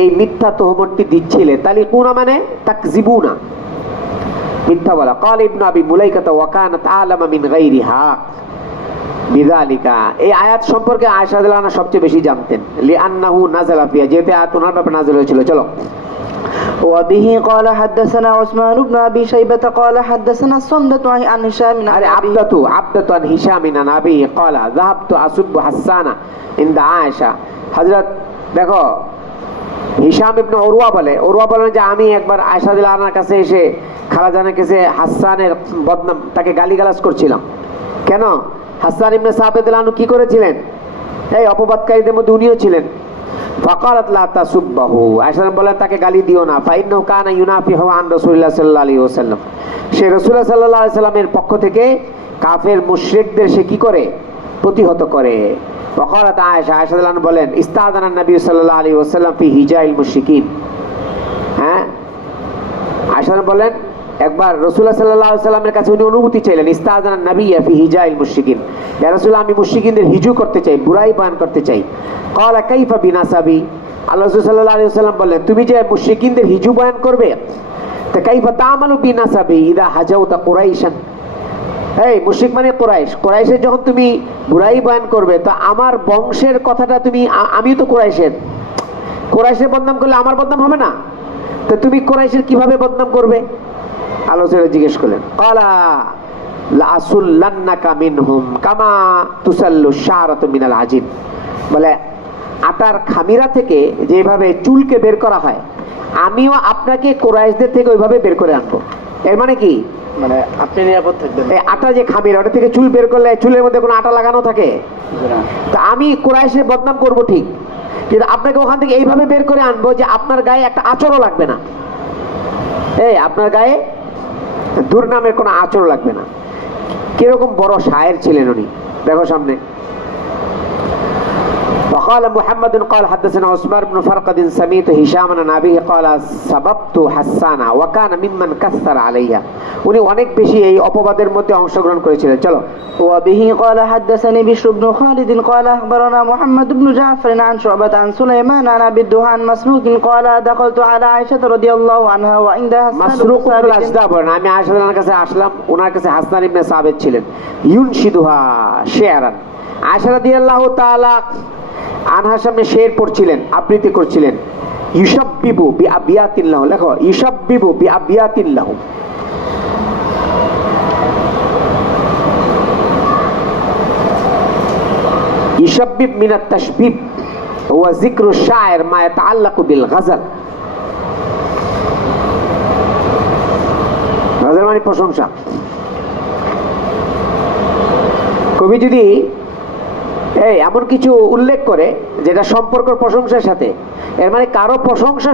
এই মিথ্যা তহমতটি দিচ্ছিলে, তালিকুনা মানে তাকযিবুনা, মিথ্যা বলা। ক্বাল ইবনু আবি মুলাইকাতা ওয়া কানাত আলামা মিন গায়রিহা বিযালিকা, এই আয়াত সম্পর্কে আয়েশা রাদিয়াল্লাহু আনহা সবচেয়ে বেশি জানতেন। লিআন্নাহু নাযালা ফিহা, যেহেতু আয়াত ওনার ব্যাপারে নাযিল হয়েছিল। চলো। وبه قال حدثنا عثمان بن ابي شيبة قال حدثنا الصندة عن هشام عن আরে أبيه আবদাতু আন হিশাম আন আবি ক্বালা যাহাবতু আসুব্বু হাসানা ইনদা আয়েশা। হযরত দেখো, হিশাম ইবনে উরওয়া বলেন যে আমি একবার আয়েশা রাদিয়াল্লাহু আনহার কাছে এসে, খালাজানের কাছে হাসানের বদনাম, তাকে গালিগালাজ করছিলাম। কেন? হাসান ইবনে সাবিত রাদিয়াল্লাহু আনহু কি করেছিলেন? এই অপবাদকারীদের মধ্যে উনিও ছিলেন। ফাকালাত লা তাসুব্বাহু, আয়েশা বলেন তাকে গালি দিও না। ফাইন্নাহু কানা ইউনাফিহু আন রাসূলিল্লাহ সাল্লাল্লাহু আলাইহি ওয়াসাল্লাম, সে রাসূলুল্লাহ সাল্লাল্লাহু আলাইহি ওয়াসাল্লামের পক্ষ থেকে কাফের মুশরিকদের সে কি করে? প্রতিহত করে। ওয়াকালাত আয়েশা রাদিয়াল্লাহু আনহা বলেন ইস্তাযানা নবী সাল্লাল্লাহু আলাইহি ওয়াসাল্লাম ফি হিজাইল মুশরিকিন। হ্যাঁ, আয়েশা বলেন একবার রাসূলুল্লাহ সাল্লাল্লাহু আলাইহি ওয়াসাল্লামের কাছে উনি অনুমতি চাইলেন। ইস্তাযানা নবী ফি হিজাইল মুশরিকিন, ইয়া রাসূলুল্লাহ আমি মুশরিকিনদের হিজু করতে চাই, বুরাই বয়ান করতে চাই। ক্বালা কাইফা বিনাসাবি, আল্লাহ রাসূল সাল্লাল্লাহু আলাইহি ওয়াসাল্লাম বললেন তুমি যে মুশরিকিনদের হিজু বয়ান করবে, তা কাইফা তা'মালু বিনাসাবি ইযা হাজাউতা কুরাইশান, এই মুশরিক মানে কুরাইশ, কুরাইশের যখন তুমি বুরাই বয়ান করবে, তা আমার বংশের কথাটা তুমি, আমিও তো কুরাইশের বদনাম করলে আমার বদনাম হবে না? তো তুমি কুরাইশের কিভাবে বদনাম করবে? আল্লাহ রাসূল জিজ্ঞেস করলেন। ক্বালা লাসুল্লান্নাকা মিনহুম কামা তুসাল্লু শারাতু মিনাল আজিন, বলে আটার খামিরা থেকে যেভাবে চুলকে বের করা হয়, আমিও আপনাকে কুরাইশদের থেকে ওইভাবে বের করে আনবো। এর মানে কি? মানে আপনি নিরাপদ থাকবেন। এই আটা যে খামিরা, ওটা থেকে চুল বের করলে চুলের মধ্যে কোনো আটা লাগানো থাকে? তা আমি কুরাইশের বদনাম করব ঠিক, কিন্তু আপনাকে ওখান থেকে এইভাবে বের করে আনবো যে আপনার গায়ে একটা আঁচড়ও লাগবে না। এই আপনার গায়ে দুর্নামের কোনো আঁচড় লাগবে না। কিরকম বড় শায়ের ছিলেন উনি, দেখো সামনে। وقال محمد قال حدثنا عثمان بن فرقد سميت هشام عن أبيه قال سببت حسانا وكان ممن كثر عليها, উনি অনেক বেশি এই অপবাদের মধ্যে অংশগ্রহণ করেছিলেন। চলো। وبه قال حدثني بشر بن خالد قال أخبرنا محمد بن جعفر عن شعبة عن سليمان عن أبي الدهاء عن مسروق قال دخلت على عائشة رضي الله عنها وعندها মাসরুক ইবনে আজদা বলেন আমি আয়েশা রাদিয়াল্লাহু আনহার কাছে আসলাম, ওনার কাছে হাসান ইবনে সাবিত ছিলেন। ইউনশিদুহা শি'রান, আয়েশা রাদিয়াল্লাহু তাআলা আনহার সামনে শের পড়ছিলেন, আবৃত্তি করছিলেন। ইউসাব্বিবু বিআবিয়াতিল্লাহ, লেখো ইউসাব্বিবু বিআবিয়াতিল্লাহ, ইউসাব্বিব মিনাত তাশবিব, ওয়া যিকরু শায়ের মা ইয়াতাআল্লাকু বিল গাজাল। গাজাল মানে প্রশংসা। কবি যদি এমন কিছু উল্লেখ করে যেটা সম্পর্ক প্রশংসার সাথে, এর মানে কারো প্রশংসা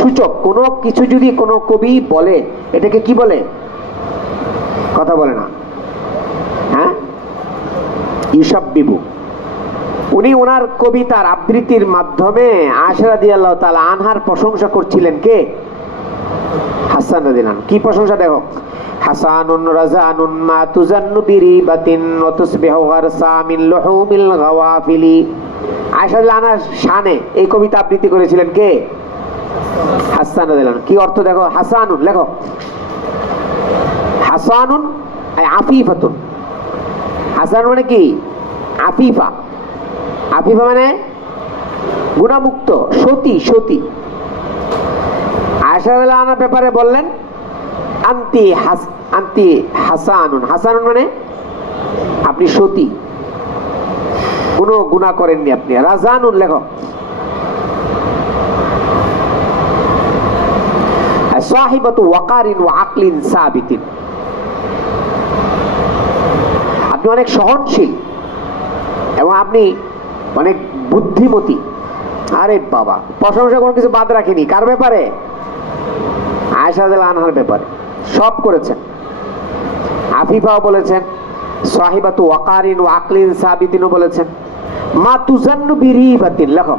সূচক কোনো কিছু যদি কোনো কবি বলে, এটাকে কি বলে? কথা বলে না, হ্যাঁ, ইউসাব্বিবু। উনি ওনার কবিতার আবৃত্তির মাধ্যমে আয়েশা রাদিয়াল্লাহু তাআলা আনহার প্রশংসা করছিলেন। কে? হাসান রাদিয়াল্লাহু আনহু। কি প্রশংসা দেখো, হাসানুন রাজানুন মা তুজান্নু বিরিবাতিন ওয়া তুসবিহু গারসা মিন লুহুমিল গাওয়াফিলি। আয়েশা রাদিয়াল্লাহু আনহার শানে এই কবিতা আবৃত্তি করেছিলেন কে? হাসান রাদিয়াল্লাহু আনহু। কি অর্থ দেখো, হাসানুন লেখো, হাসানুন আই আফিফাতুন। হাসান মানে কি? আফিফা। আফিফা মানে গুণামুক্ত, সতী, সতী। আয়েশা রাদিয়াল্লাহু আনহার ব্যাপারে বললেন আন্তি হাসানুন। হাসানুন মানে আপনি সতী, কোনো গুনাহ করেননি আপনি। রাজানুন লেখো, সাহিবাতু ওয়াকারিন ওয়া আকলিন সাবিতিন। আপনি অনেক সহনশীল এবং আপনি অনেক বুদ্ধিমতী। আরে বাবা, প্রশংসা কোনো কিছু বাদ রাখেনি। কার ব্যাপারে? আয়েশা রাদিয়াল্লাহু আনহার ব্যাপারে সব করেছেন। আফিফাও বলেছেন, সাহিবাতু ওয়াকারিন ওয়া আকলিন সাবিতিনও বলেছেন। মা তুজান্নু বিরিবাতিন লেখো,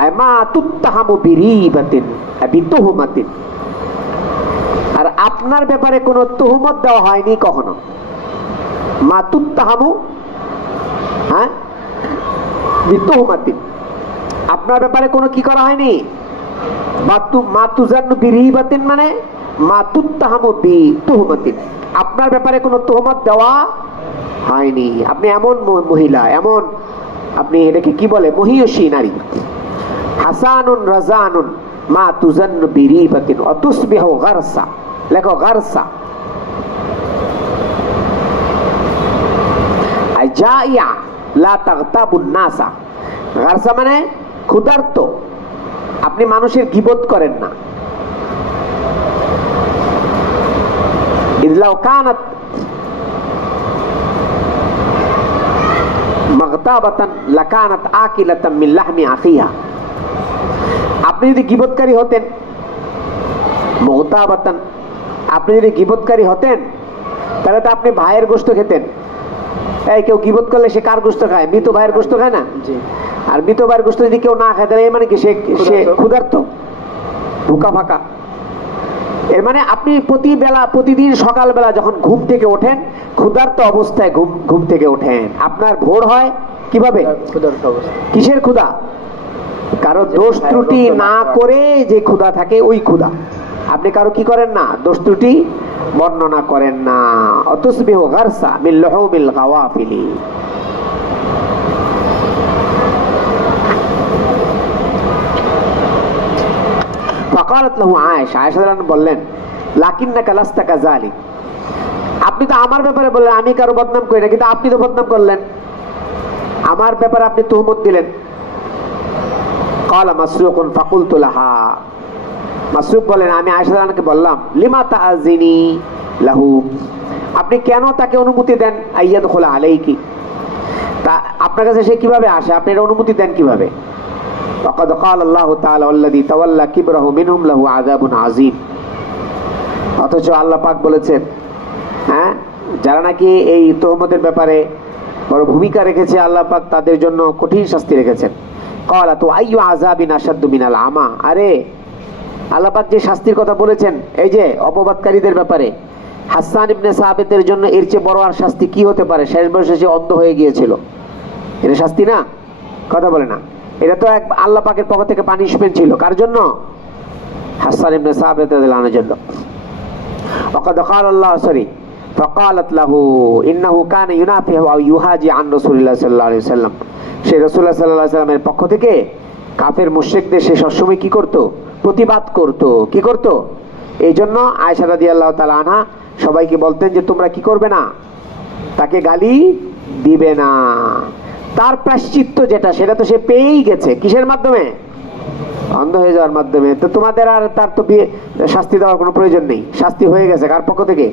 আয় মা তুত্তাহামু বিরিবাতিন বিতুহমাতিন। আর আপনার ব্যাপারে কোনো তুহমত দেওয়া হয়নি কখনো। মা তুত্তাহামু, হ্যাঁ, বিতুহমাতিন। আপনার ব্যাপারে কোনো কি করা হয়নি? মা তুজান্নু বিরিবাতিন মানে মা তুত্তাহামু বিতুহমাতিন। আপনার ব্যাপারে কোনো তুহমত দেওয়া হয়নি। আপনি এমন মহিলা, এমন আপনি এটাকে কি বলে, মহিয়সী নারী। হাসানুন রাজানুন মা তুজান্নু বিরিবাতিন ওয়া তুসবিহু গারসা লেখো, গারসা। আই জাইয়া লা তাগতাবুন নাসা। গারসা মানে ক্ষুধার্ত, আপনি মানুষের গীবত করেন না। ইদলাউ কানাত মাগতাবাতান লাকানাত আকিলাতাম মিন লাহমি আখিহা। আপনি যদি গীবতকারী হতেন, মাগতাবাতান, আপনি যদি গীবতকারী হতেন তাহলে তো আপনি ভাইয়ের গোশত খেতেন। এই কেউ গীবত করলে সে কার গোশত খায়? মৃত ভাইয়ের গোশত খায় না? আর মৃত ভাইয়ের গোশত যদি কেউ না খায় তাহলে মানে কি, সে ক্ষুধার্ত, ভুকা ফাঁকা। এর মানে আপনি প্রতিদিন সকালবেলা যখন ঘুম থেকে ওঠেন, ক্ষুধার্ত অবস্থায় ঘুম থেকে ওঠেন। আপনার ভোর হয় কিভাবে? কিসের ক্ষুধা? কারো দোষ ত্রুটি না করে যে ক্ষুধা থাকে, ওই ক্ষুধা। আপনি কারো কি করেন না? দোষ ত্রুটি বর্ণনা করেন না। অতুসবিহু গারসা মিন লুহুমিল গাওয়াফিলি। ফাকালাত লাহু আয়েশা। আয়েশা রাদিয়াল্লাহু আনহা বললেন, লাকিন্নাকা লাস্তা কাযালিক। আপনি তো আমার ব্যাপারে বললেন আমি কারো বদনাম করি না, কিন্তু আপনি তো বদনাম করলেন, আমার ব্যাপারে আপনি তুহমত দিলেন। ক্বালা মাসরুকুন ফাকুলতু লাহা। মাসরুক বলেন, আমি আয়েশা রাদিয়াল্লাহু আনহাকে বললাম, লিমা তাআযিনি লাহু, আপনি কেন তাকে অনুমতি দেন? আইয়াদখুলা আলাইকি, তা আপনার কাছে সে কিভাবে আসে? আপনি এর অনুমতি দেন কিভাবে? ওয়াকাদ ক্বালা আল্লাহু তাআলা ওয়াল্লাযী তাওয়াল্লা কিবরাহু মিনহুম লাহু আযাবুন আযীম। অথচ আল্লাহ পাক বলেছেন, হ্যাঁ, যারা নাকি এই তুহমতের ব্যাপারে বড় ভূমিকা রেখেছে, আল্লাহ পাক তাদের জন্য কঠিন শাস্তি রেখেছেন। ক্বালা তু আইয়ু আযাবিন আশাদ্দু মিনাল আমা। আরে আল্লাহ পাক যে শাস্তির কথা বলেছেন এই যে অপবাদকারীদের ব্যাপারে, হাসান ইবনে সাবিতের জন্য এর চেয়ে বড় আর শাস্তি কি হতে পারে? শেষ বয়সে সে অন্ধ হয়ে গিয়েছিল, এটা শাস্তি না? কথা বলে না? এটা তো এক আল্লাহ পাকের পক্ষ থেকে পানিশমেন্ট ছিল। কার জন্য? হাসান ইবনে সাবিত রাদিয়াল্লাহু আনহুর জন্য। ওয়াকাদ ক্বালা আল্লাহ ফাকালাত লাহু ইন্নাহু কানা ইউনাফিহু আও ইউহাজি আন রাসূলিল্লাহ সাল্লাল্লাহু আলাইহি ওয়াসাল্লাম। সে রাসূলুল্লাহ সাল্লাল্লাহু আলাইহি ওয়াসাল্লামের পক্ষ থেকে কাফের মুশরিকদের সে সবসময় কি করত? প্রতিবাদ করত। কি করত? এই জন্য আয়েশা রাদিয়াল্লাহু তাআলা আনহা সবাইকে বলতেন যে তোমরা কি করবে না, তাকে গালি দিবে না। তার প্রায়শ্চিত্ত যেটা, সেটা তো সে পেয়েই গেছে। কিসের মাধ্যমে? অন্ধ হয়ে যাওয়ার মাধ্যমে। তো তোমাদের আর তার তো শাস্তি দেওয়ার কোনো প্রয়োজন নেই, শাস্তি হয়ে গেছে। কার পক্ষ থেকে?